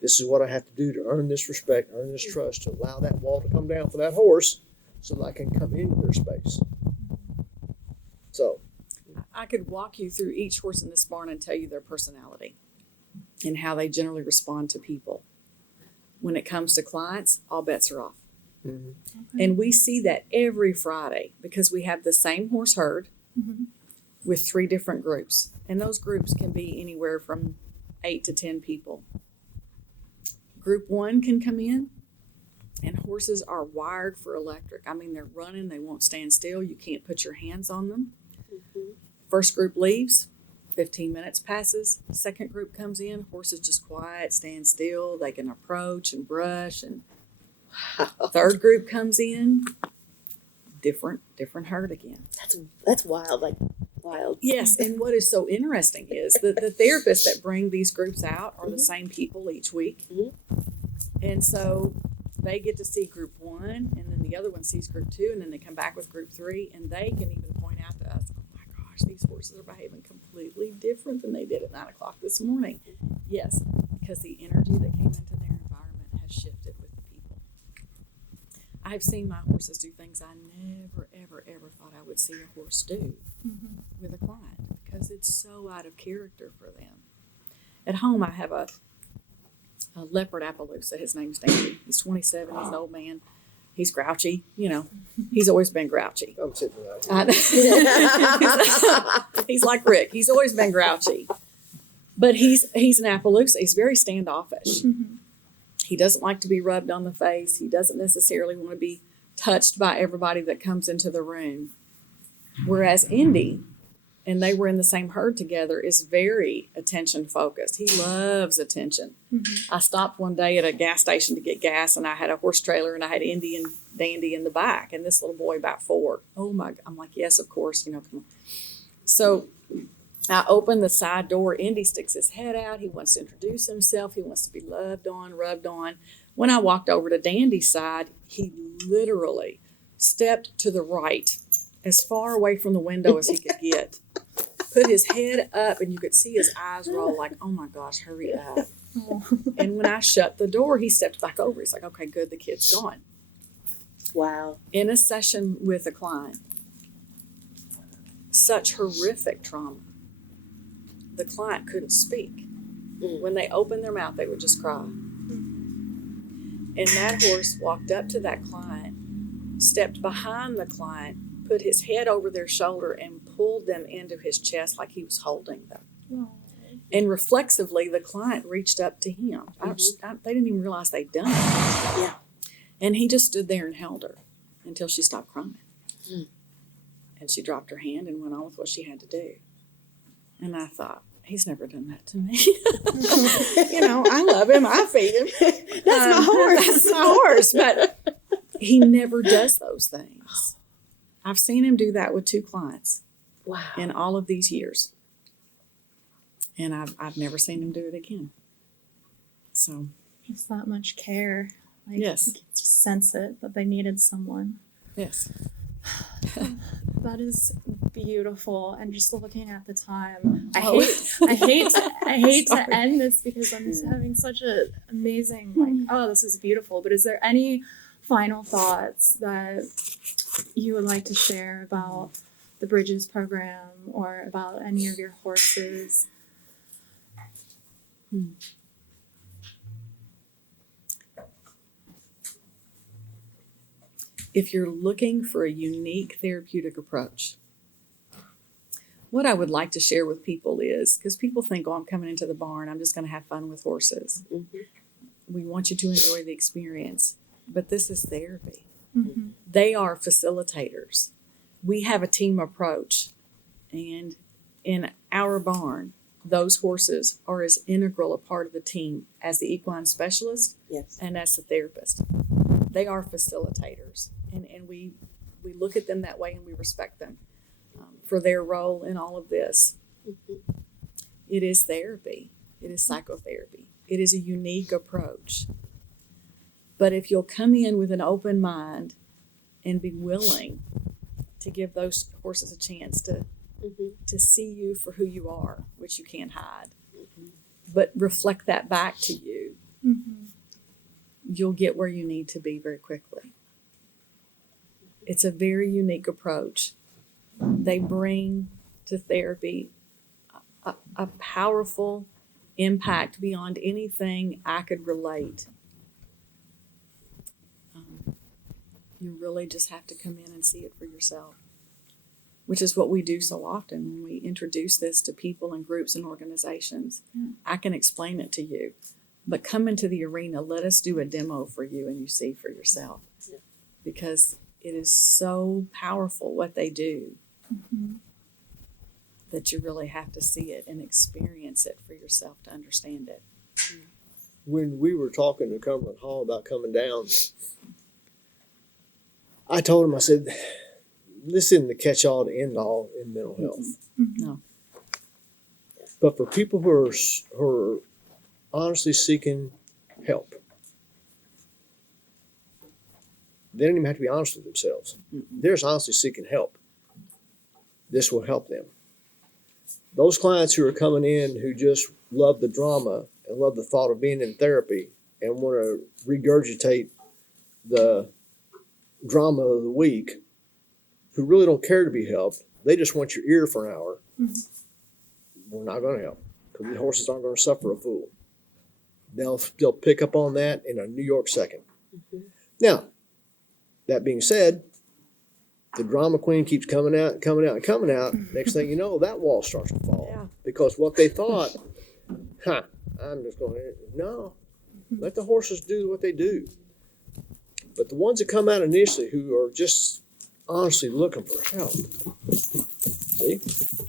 this is what I have to do to earn this respect, earn this trust, to allow that wall to come down for that horse so that I can come into their space. So, I could walk you through each horse in this barn and tell you their personality and how they generally respond to people. When it comes to clients, all bets are off. mhm. And we see that every Friday because we have the same horse herd with 3 different groups. And those groups can be anywhere from 8 to 10 people. Group 1 can come in, and horses are wired for electric. I mean, they're running, they won't stand still. You can't put your hands on them. First group leaves, 15 minutes passes. Second group comes in, horse is just quiet, stand still. They can approach and brush. And third group comes in, different herd again. That's wild, like wild. Yes, and what is so interesting is that the therapists that bring these groups out are the same people each week. And so they get to see group 1, and then the other one sees group 2, and then they come back with group 3, and they can even point out to us, oh my gosh, these horses are behaving completely different than they did at 9 o'clock this morning. Yes, because the energy that came into their environment has shifted with the people. I've seen my horses do things I never, ever, ever thought I would see a horse do with a client because it's so out of character for them. At home, I have a leopard Appaloosa. His name's Dandy. He's 27. He's an old man. He's grouchy. You know, he's always been grouchy. I'm sitting right. He's like Rick. He's always been grouchy. But he's an Appaloosa. He's very standoffish. He doesn't like to be rubbed on the face. He doesn't necessarily want to be touched by everybody that comes into the room. Whereas Indy, and they were in the same herd together, is very attention focused. He loves attention. I stopped one day at a gas station to get gas, and I had a horse trailer, and I had Indy and Dandy in the back, and this little boy about 4. Oh my! I'm like, yes, of course, you know. Come on. So I open the side door. Indy sticks his head out. He wants to introduce himself. He wants to be loved on, rubbed on. When I walked over to Dandy's side, he literally stepped to the right, as far away from the window as he could get, put his head up, and you could see his eyes roll like, oh my gosh, hurry up. And when I shut the door, he stepped back over. He's like, okay, good, the kid's gone. Wow. In a session with a client, such horrific trauma, the client couldn't speak. When they opened their mouth, they would just cry. And that horse walked up to that client, stepped behind the client, put his head over their shoulder, and pulled them into his chest like he was holding them. And reflexively, the client reached up to him. They didn't even realize they'd done it. Yeah. And he just stood there and held her until she stopped crying. And she dropped her hand and went on with what she had to do. And I thought, he's never done that to me. You know, I love him. I feed him. That's my horse. That's my horse. But he never does those things. I've seen him do that with 2 clients Wow. in all of these years. And I've never seen him do it again. So, Just that much care. Like, Yes. you can just sense it that they needed someone. yes. That is beautiful. And just looking at the time, I Oh. hate to Sorry. end this because I'm just having such a amazing, like, oh, this is beautiful. But is there any final thoughts that you would like to share about the Bridges program or about any of your horses? If you're looking for a unique therapeutic approach, what I would like to share with people is, because people think, oh, I'm coming into the barn, I'm just going to have fun with horses. We want you to enjoy the experience, but this is therapy. They are facilitators. We have a team approach, and in our barn, those horses are as integral a part of the team as the equine specialist Yes. and as the therapist. They are facilitators, and we look at them that way, and we respect them for their role in all of this. It is therapy. It is psychotherapy. It is a unique approach. But if you'll come in with an open mind and be willing to give those horses a chance to see you for who you are, which you can't hide, but reflect that back to you, Mm-hmm. you'll get where you need to be very quickly. It's a very unique approach. They bring to therapy a powerful impact beyond anything I could relate. You really just have to come in and see it for yourself, which is what we do so often when we introduce this to people and groups and organizations. Yeah. I can explain it to you, but come into the arena, let us do a demo for you and you see for yourself. Yeah. Because it is so powerful what they do Mm-hmm. that you really have to see it and experience it for yourself to understand it. When we were talking to Cumberland Hall about coming down, I told him, I said, this isn't the catch-all to end all in mental health. Mm-hmm. No. But for people who are honestly seeking help, they don't even have to be honest with themselves. They're just honestly seeking help. This will help them. Those clients who are coming in who just love the drama and love the thought of being in therapy and want to regurgitate the drama of the week, who really don't care to be helped, they just want your ear for an hour. Mhm. We're not going to help because the horses aren't going to suffer a fool. They'll pick up on that in a New York second. Mhm. Now, that being said, the drama queen keeps coming out and coming out and coming out. Next thing you know, that wall starts to fall. Yeah. Because what they thought, I'm just going to, no, let the horses do what they do. But the ones that come out initially who are just honestly looking for help. See?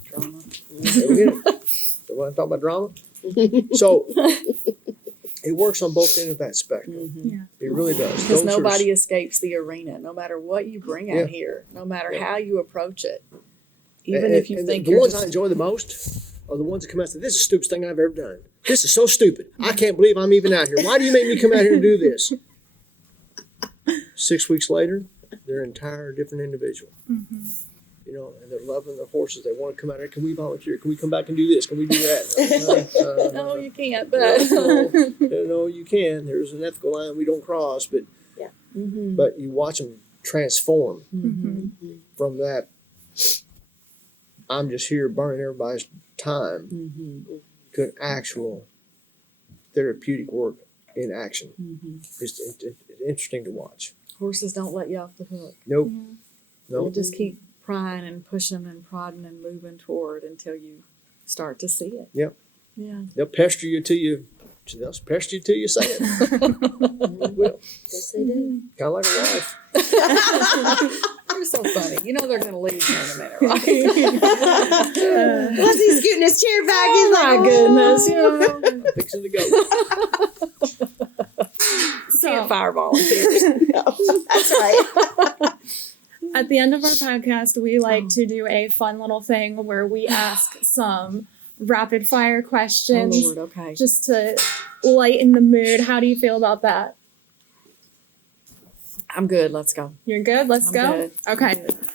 Drama. There we get it. So when I talk about drama? So it works on both ends of that spectrum. Mm-hmm. Yeah. It really does. Because Those are- nobody escapes the arena, no matter what you bring out Yeah. here, no matter Yeah. how you approach it. Even and- if you and think the you're ones just, I enjoy the most are the ones that come out and say, this is the stupidest thing I've ever done. This is so stupid. I can't believe I'm even out here. Why do you make me come out here and do this? 6 weeks later, they're an entire different individual. Mm-hmm. You know, and they're loving the horses. They want to come out here. Can we volunteer? Can we come back and do this? Can we do that? no, you can't, no, but. no, you can. There's an ethical line we don't cross, but Mm-hmm. but you watch them transform Mm-hmm. from that. I'm just here burning everybody's time Mm-hmm. to an actual therapeutic work in action. Mm-hmm. It's interesting to watch. Horses don't let you off the hook. Nope, They'll nope. just keep prying and pushing and prodding and moving toward until you start to see it. Yep. Yeah. They'll pester you till you. They'll pester you till you say it. They will. Yes, they do. Kind of like a wife. You're so funny. You know they're going to leave here in a minute, right? Plus he's scooting his chair back. Oh He's like, my goodness. You know. I'm fixing to go. Can't fire volunteers. That's right. At the end of our podcast, we like to do a fun little thing where we ask some rapid fire Oh, questions Lord, okay. just to lighten the mood. How do you feel about that? I'm good. Let's go. You're good? Let's I'm go. good. Okay.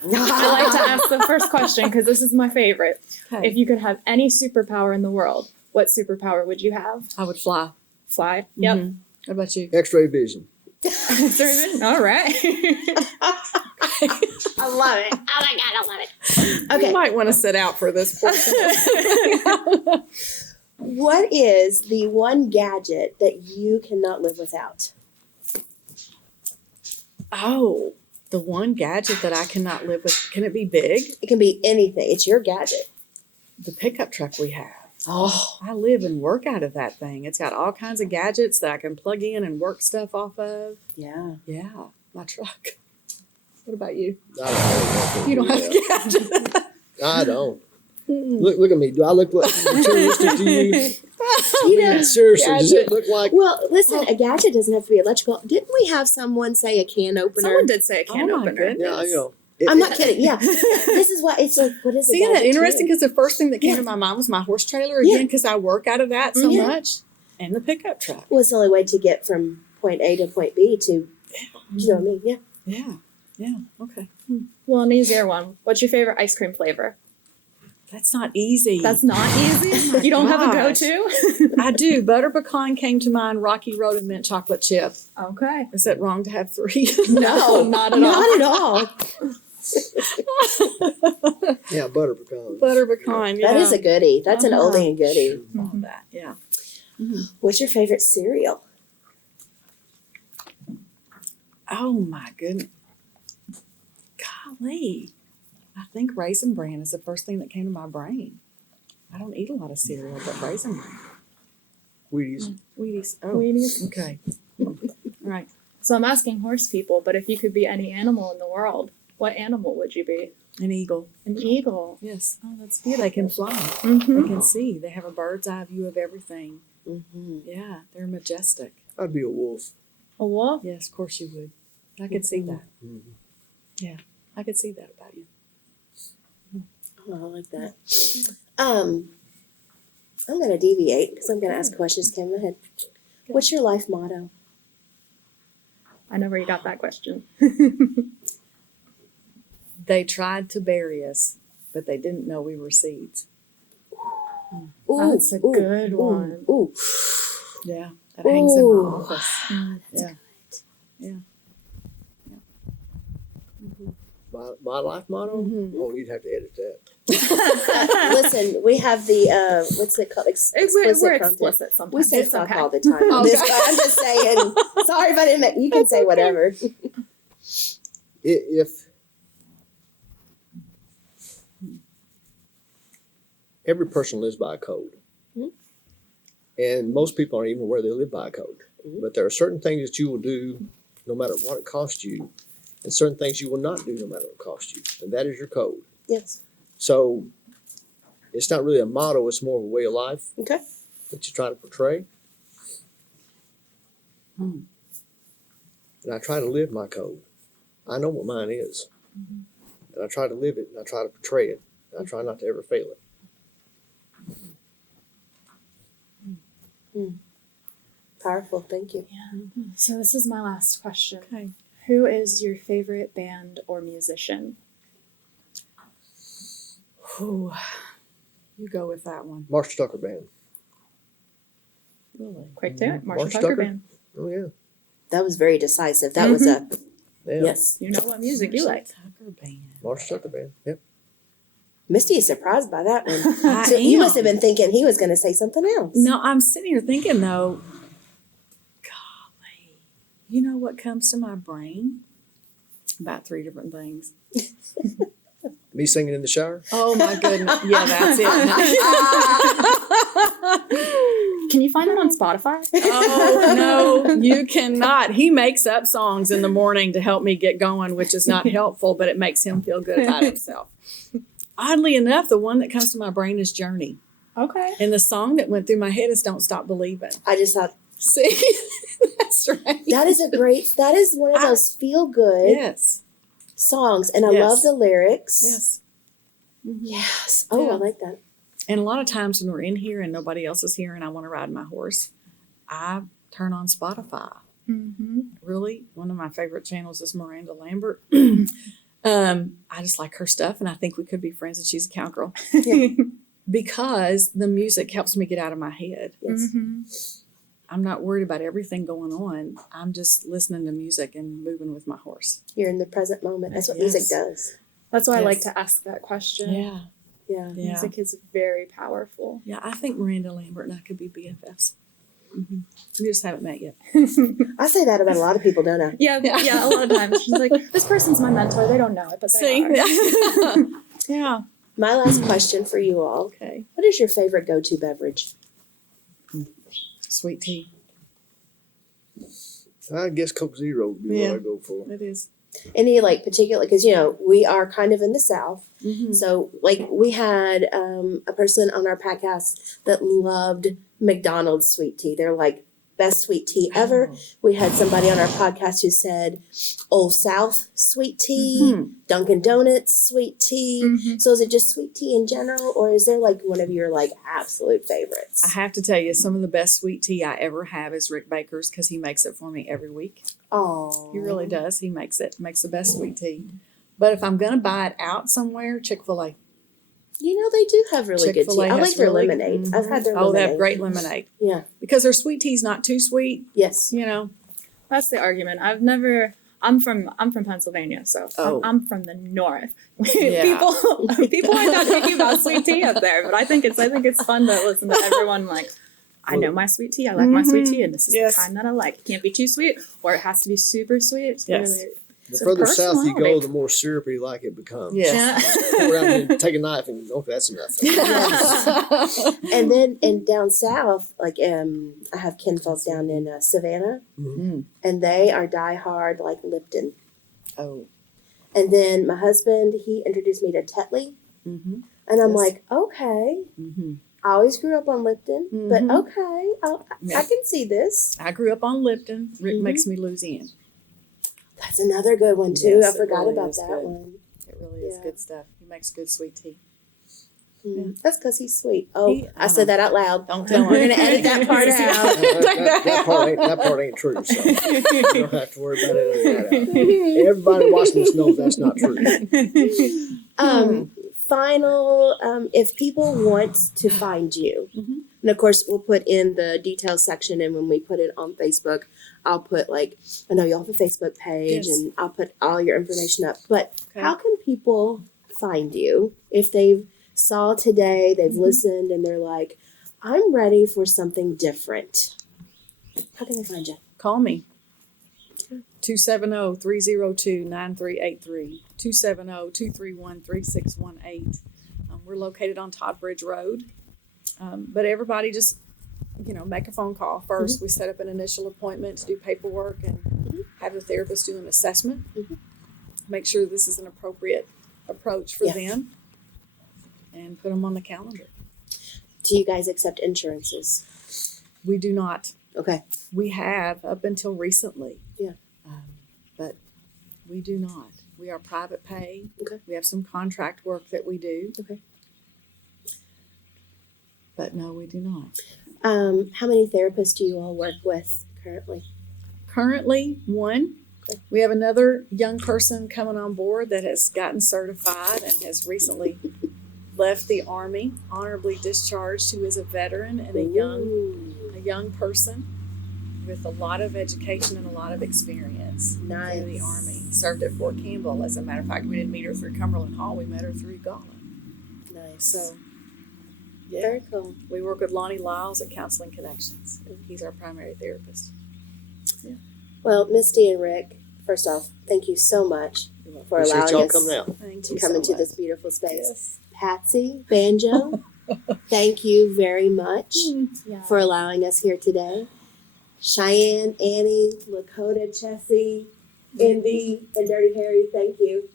I like to ask the first question because this is my favorite. Okay. If you could have any superpower in the world, what superpower would you have? I would fly. Fly. Yep. Mhm. What about you? X-ray vision. All right. I love it. Oh my God, I love it. You Okay. might want to sit out for this portion. What is the one gadget that you cannot live without? Oh, the one gadget that I cannot live with. Can it be big? It can be anything. It's your gadget. The pickup truck we have. Oh, I live and work out of that thing. It's got all kinds of gadgets that I can plug in and work stuff off of. yeah. Yeah, my truck. What about you? I don't know. You don't have a gadget. I don't. Look at me. Do I look like materialistic to you? You know, Seriously, does it look like? well, listen, a gadget doesn't have to be electrical. Didn't we have someone say a can opener? Someone did say a can Oh my opener. goodness. Yeah, you know. I'm not kidding. Yeah. This is why it's like, what is it? See that interesting? Because the first thing that came Yeah. to my mind was my horse trailer Yeah. again, because I work out of that so Yeah. much, and the pickup truck. Well, it's the only way to get from point A to point B to, you know what I mean? Yeah. Yeah, yeah, okay. Well, an easier one. What's your favorite ice cream flavor? That's not easy. That's not easy. my You don't have a gosh. go-to? I do. Butter pecan came to mind. Rocky Road and mint chocolate chip. Okay. Is it wrong to have 3? No, not at all. Not at all. Yeah, butter pecan. Butter pecan. Yeah. That is a goodie. That's an Uh-huh. oldie and goodie. Love that. Yeah. What's your favorite cereal? Oh my goodness. Golly. I think Raisin Bran is the first thing that came to my brain. I don't eat a lot of cereal, but Raisin Bran. Wheaties. Wheaties. Oh, Wheaties. okay. All right. So I'm asking horse people, but if you could be any animal in the world, what animal would you be? An eagle. An eagle. Yes. Oh, that's beautiful. They can fly. Mm-hmm. They can see. They have a bird's eye view of everything. Mm-hmm. Yeah, they're majestic. I'd be a wolf. A wolf? Yes, of course you would. I could see that. Mhm. Yeah, I could see that about you. Oh, I like that. I'm going to deviate because I'm going to ask questions. Came ahead. What's your life motto? I know where you got that question. They tried to bury us, but they didn't know we were seeds. Ooh, That's a good one. Ooh. Yeah, that hangs in my Ooh. office. Yeah. Yeah. My life motto? Mhm. Oh, you'd have to edit that. Listen, we have the what's it called? We're Explicit content. explicit sometimes. We say It's fuck okay. all the time. Oh, This- okay. I'm just saying. Sorry if I didn't make. You can say whatever. If every person lives by a code, Mhm. and most people aren't even aware they live by a code, Mhm. but there are certain things that you will do no matter what it costs you, and certain things you will not do no matter what it costs you, and that is your code. Yes. So it's not really a motto; it's more of a way of life Okay. that you try to portray. Hmm. And I try to live my code. I know what mine is, and I try to live it, and I try to portray it, and I try not to ever fail it. Powerful. Thank you. So this is my last question. Okay. Who is your favorite band or musician? Ooh, you go with that one. Marshall Tucker Band. Really? Quick to it. Marshall Marshall Tucker Tucker? Band. Oh yeah, That was very decisive. That was a yeah. yes. You know what music you like. Tucker Band. Marshall Tucker Band. Yep. Misty is surprised by that one. I So you am. must have been thinking he was going to say something else. No, I'm sitting here thinking though, golly, you know what comes to my brain? About 3 different things. Me singing in the shower. Oh my goodness. Yeah, that's it. Can you find that on Spotify? Oh no, you cannot. He makes up songs in the morning to help me get going, which is not helpful, but it makes him feel good about himself. Oddly enough, the one that comes to my brain is Journey. Okay. And the song that went through my head is Don't Stop Believing. I just thought See? That's right. that is that is one of those feel good Yes. songs. And I Yes. love the lyrics. Yes. Mhm. Yes. Oh, Yeah. I like that. And a lot of times when we're in here and nobody else is here and I want to ride my horse, I turn on Spotify. Mm-hmm. Really, one of my favorite channels is Miranda Lambert. I just like her stuff, and I think we could be friends. And she's a cowgirl because the music helps me get out of my head. Yes. Mm-hmm. I'm not worried about everything going on. I'm just listening to music and moving with my horse. You're in the present moment. That's what Yes. music does. That's why I like Yes. to ask that question. Yeah, Yeah. yeah, Music is very powerful. yeah. I think Miranda Lambert and I could be BFFs. We just haven't met yet. I say that about a lot of people, don't I? Yeah, a lot of times. She's like, this person's my mentor. They don't know it, but they See? are. Yeah. My last question for you all. Okay. What is your favorite go-to beverage? Sweet tea. I guess Coke Zero would be Yeah. what I go for. It is. Any like particular, because we are kind of in the South. Mm-hmm. So like we had a person on our podcast that loved McDonald's sweet tea. They're like best sweet tea ever. We had somebody on our podcast who said Old South sweet tea, Mhm. Dunkin' Donuts sweet tea. Mhm. So is it just sweet tea in general, or is there like one of your like absolute favorites? I have to tell you, some of the best sweet tea I ever have is Rick Baker's because he makes it for me every week. Oh, He really does. He makes the best sweet tea. But if I'm going to buy it out somewhere, Chick-fil-A. You know, they do have really good tea. Chick-fil-A I has like their really- lemonade. I've had their Oh, lemonade. they have great lemonade. Yeah. Because their sweet tea's not too sweet, Yes. you know. That's the argument. I'm from Pennsylvania, so Oh. I'm from the north. Yeah. people aren't that picky about sweet tea up there, but I think it's fun to listen to everyone like. I know my sweet tea. I like my sweet tea, and this is Yes. the kind that I like. It can't be too sweet, or it has to be super sweet. It's Yes. really The it's a further south you go, personality. the more syrupy like it becomes. Yes. Pour it out and take a knife and okay, that's enough. And then down south, like I have kinfolk down in Savannah, Mm. and they are diehard like Lipton. Oh. And then my husband, he introduced me to Tetley, Mm-hmm. and I'm Yes. like, okay. Mm-hmm. I always grew up on Lipton, but Mhm. okay, Yeah. I can see this. I grew up on Lipton. Rick Mhm. makes me lose in. That's another good one too. Yes, I it forgot really about is that good. one. It really is Yeah. good stuff. He makes good sweet tea. That's because he's sweet. Oh, I I said that out loud. Don't tell him. We're gonna edit that part out. that part ain't true. So you don't have to worry about it. Everybody watching this knows that's not true. Final, if people want to find you, Mhm. and of course we'll put in the details section, and when we put it on Facebook, I'll put I know y'all have a Facebook page, Yes. and I'll put all your information up. But Okay. how can people find you if they've saw today, they've listened, and they're like, I'm ready for something different? How can they find you? Call me. 270-302-9383. 270-231-3618. We're located on Todd Bridge Road. But everybody just, make a phone call first. We set up an initial appointment to do paperwork and have the therapist do an assessment. Make sure this is an appropriate approach for Yeah. them and put them on the calendar. Do you guys accept insurances? We do not. Okay. We have up until recently. Yeah. But we do not. We are private pay. Okay. We have some contract work that we do. Okay. But no, we do not. How many therapists do you all work with currently? Currently, one. Okay. We have another young person coming on board that has gotten certified and has recently left the Army, honorably discharged, who is a veteran and a young person with a lot of education and a lot of experience Nice. in the Army. Served at Fort Campbell. As a matter of fact, we didn't meet her through Cumberland Hall. We met her through Eagala. Nice. So, yeah, Very cool. we work with Lonnie Lyles at Counseling Connections. He's our primary therapist. Well, Misty and Rick, first off, thank you so much for Appreciate allowing y'all us coming out. Thank to you come so into much. this beautiful space. Yes. Patsy, Banjo, thank you very much Yeah. for allowing us here today. Cheyenne, Annie, Lakota, Chessie, Indy, and Dirty Harry, thank you.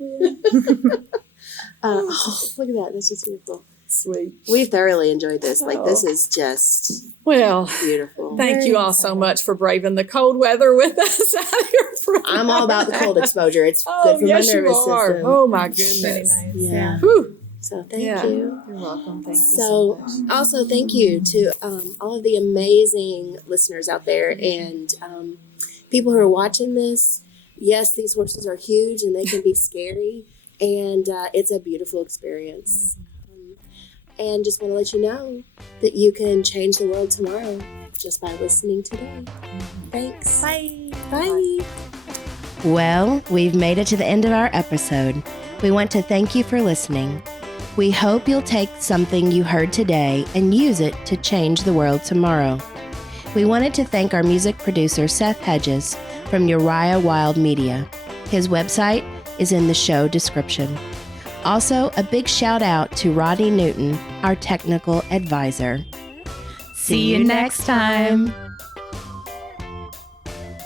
Look at that. That's just beautiful. Sweet. We thoroughly enjoyed this. This Oh. is just Well, beautiful. thank Very you all so exciting. much for braving the cold weather with us out here. For I'm all about the cold exposure. It's Oh, good for yes, my you nervous are. system. Oh, my Pretty goodness. nice. Yeah. Whew. So thank Yeah. you. You're welcome. Thank you so So, much. also thank you to all of the amazing listeners out there and people who are watching this. Yes, these horses are huge and they can be scary, and it's a beautiful experience. And just want to let you know that you can change the world tomorrow just by listening today. Thanks. Bye. Bye. Well, we've made it to the end of our episode. We want to thank you for listening. We hope you'll take something you heard today and use it to change the world tomorrow. We wanted to thank our music producer, Seth Hedges, from Uriah Wild Media. His website is in the show description. Also, a big shout out to Rodney Newton, our technical advisor. See you next time.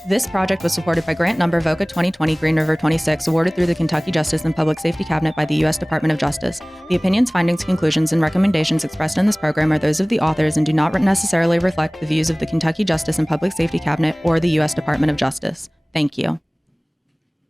This project was supported by grant number VOCA 2020 Green River 26, awarded through the Kentucky Justice and Public Safety Cabinet by the U.S. Department of Justice. The opinions, findings, conclusions, and recommendations expressed in this program are those of the authors and do not necessarily reflect the views of the Kentucky Justice and Public Safety Cabinet or the U.S. Department of Justice. Thank you.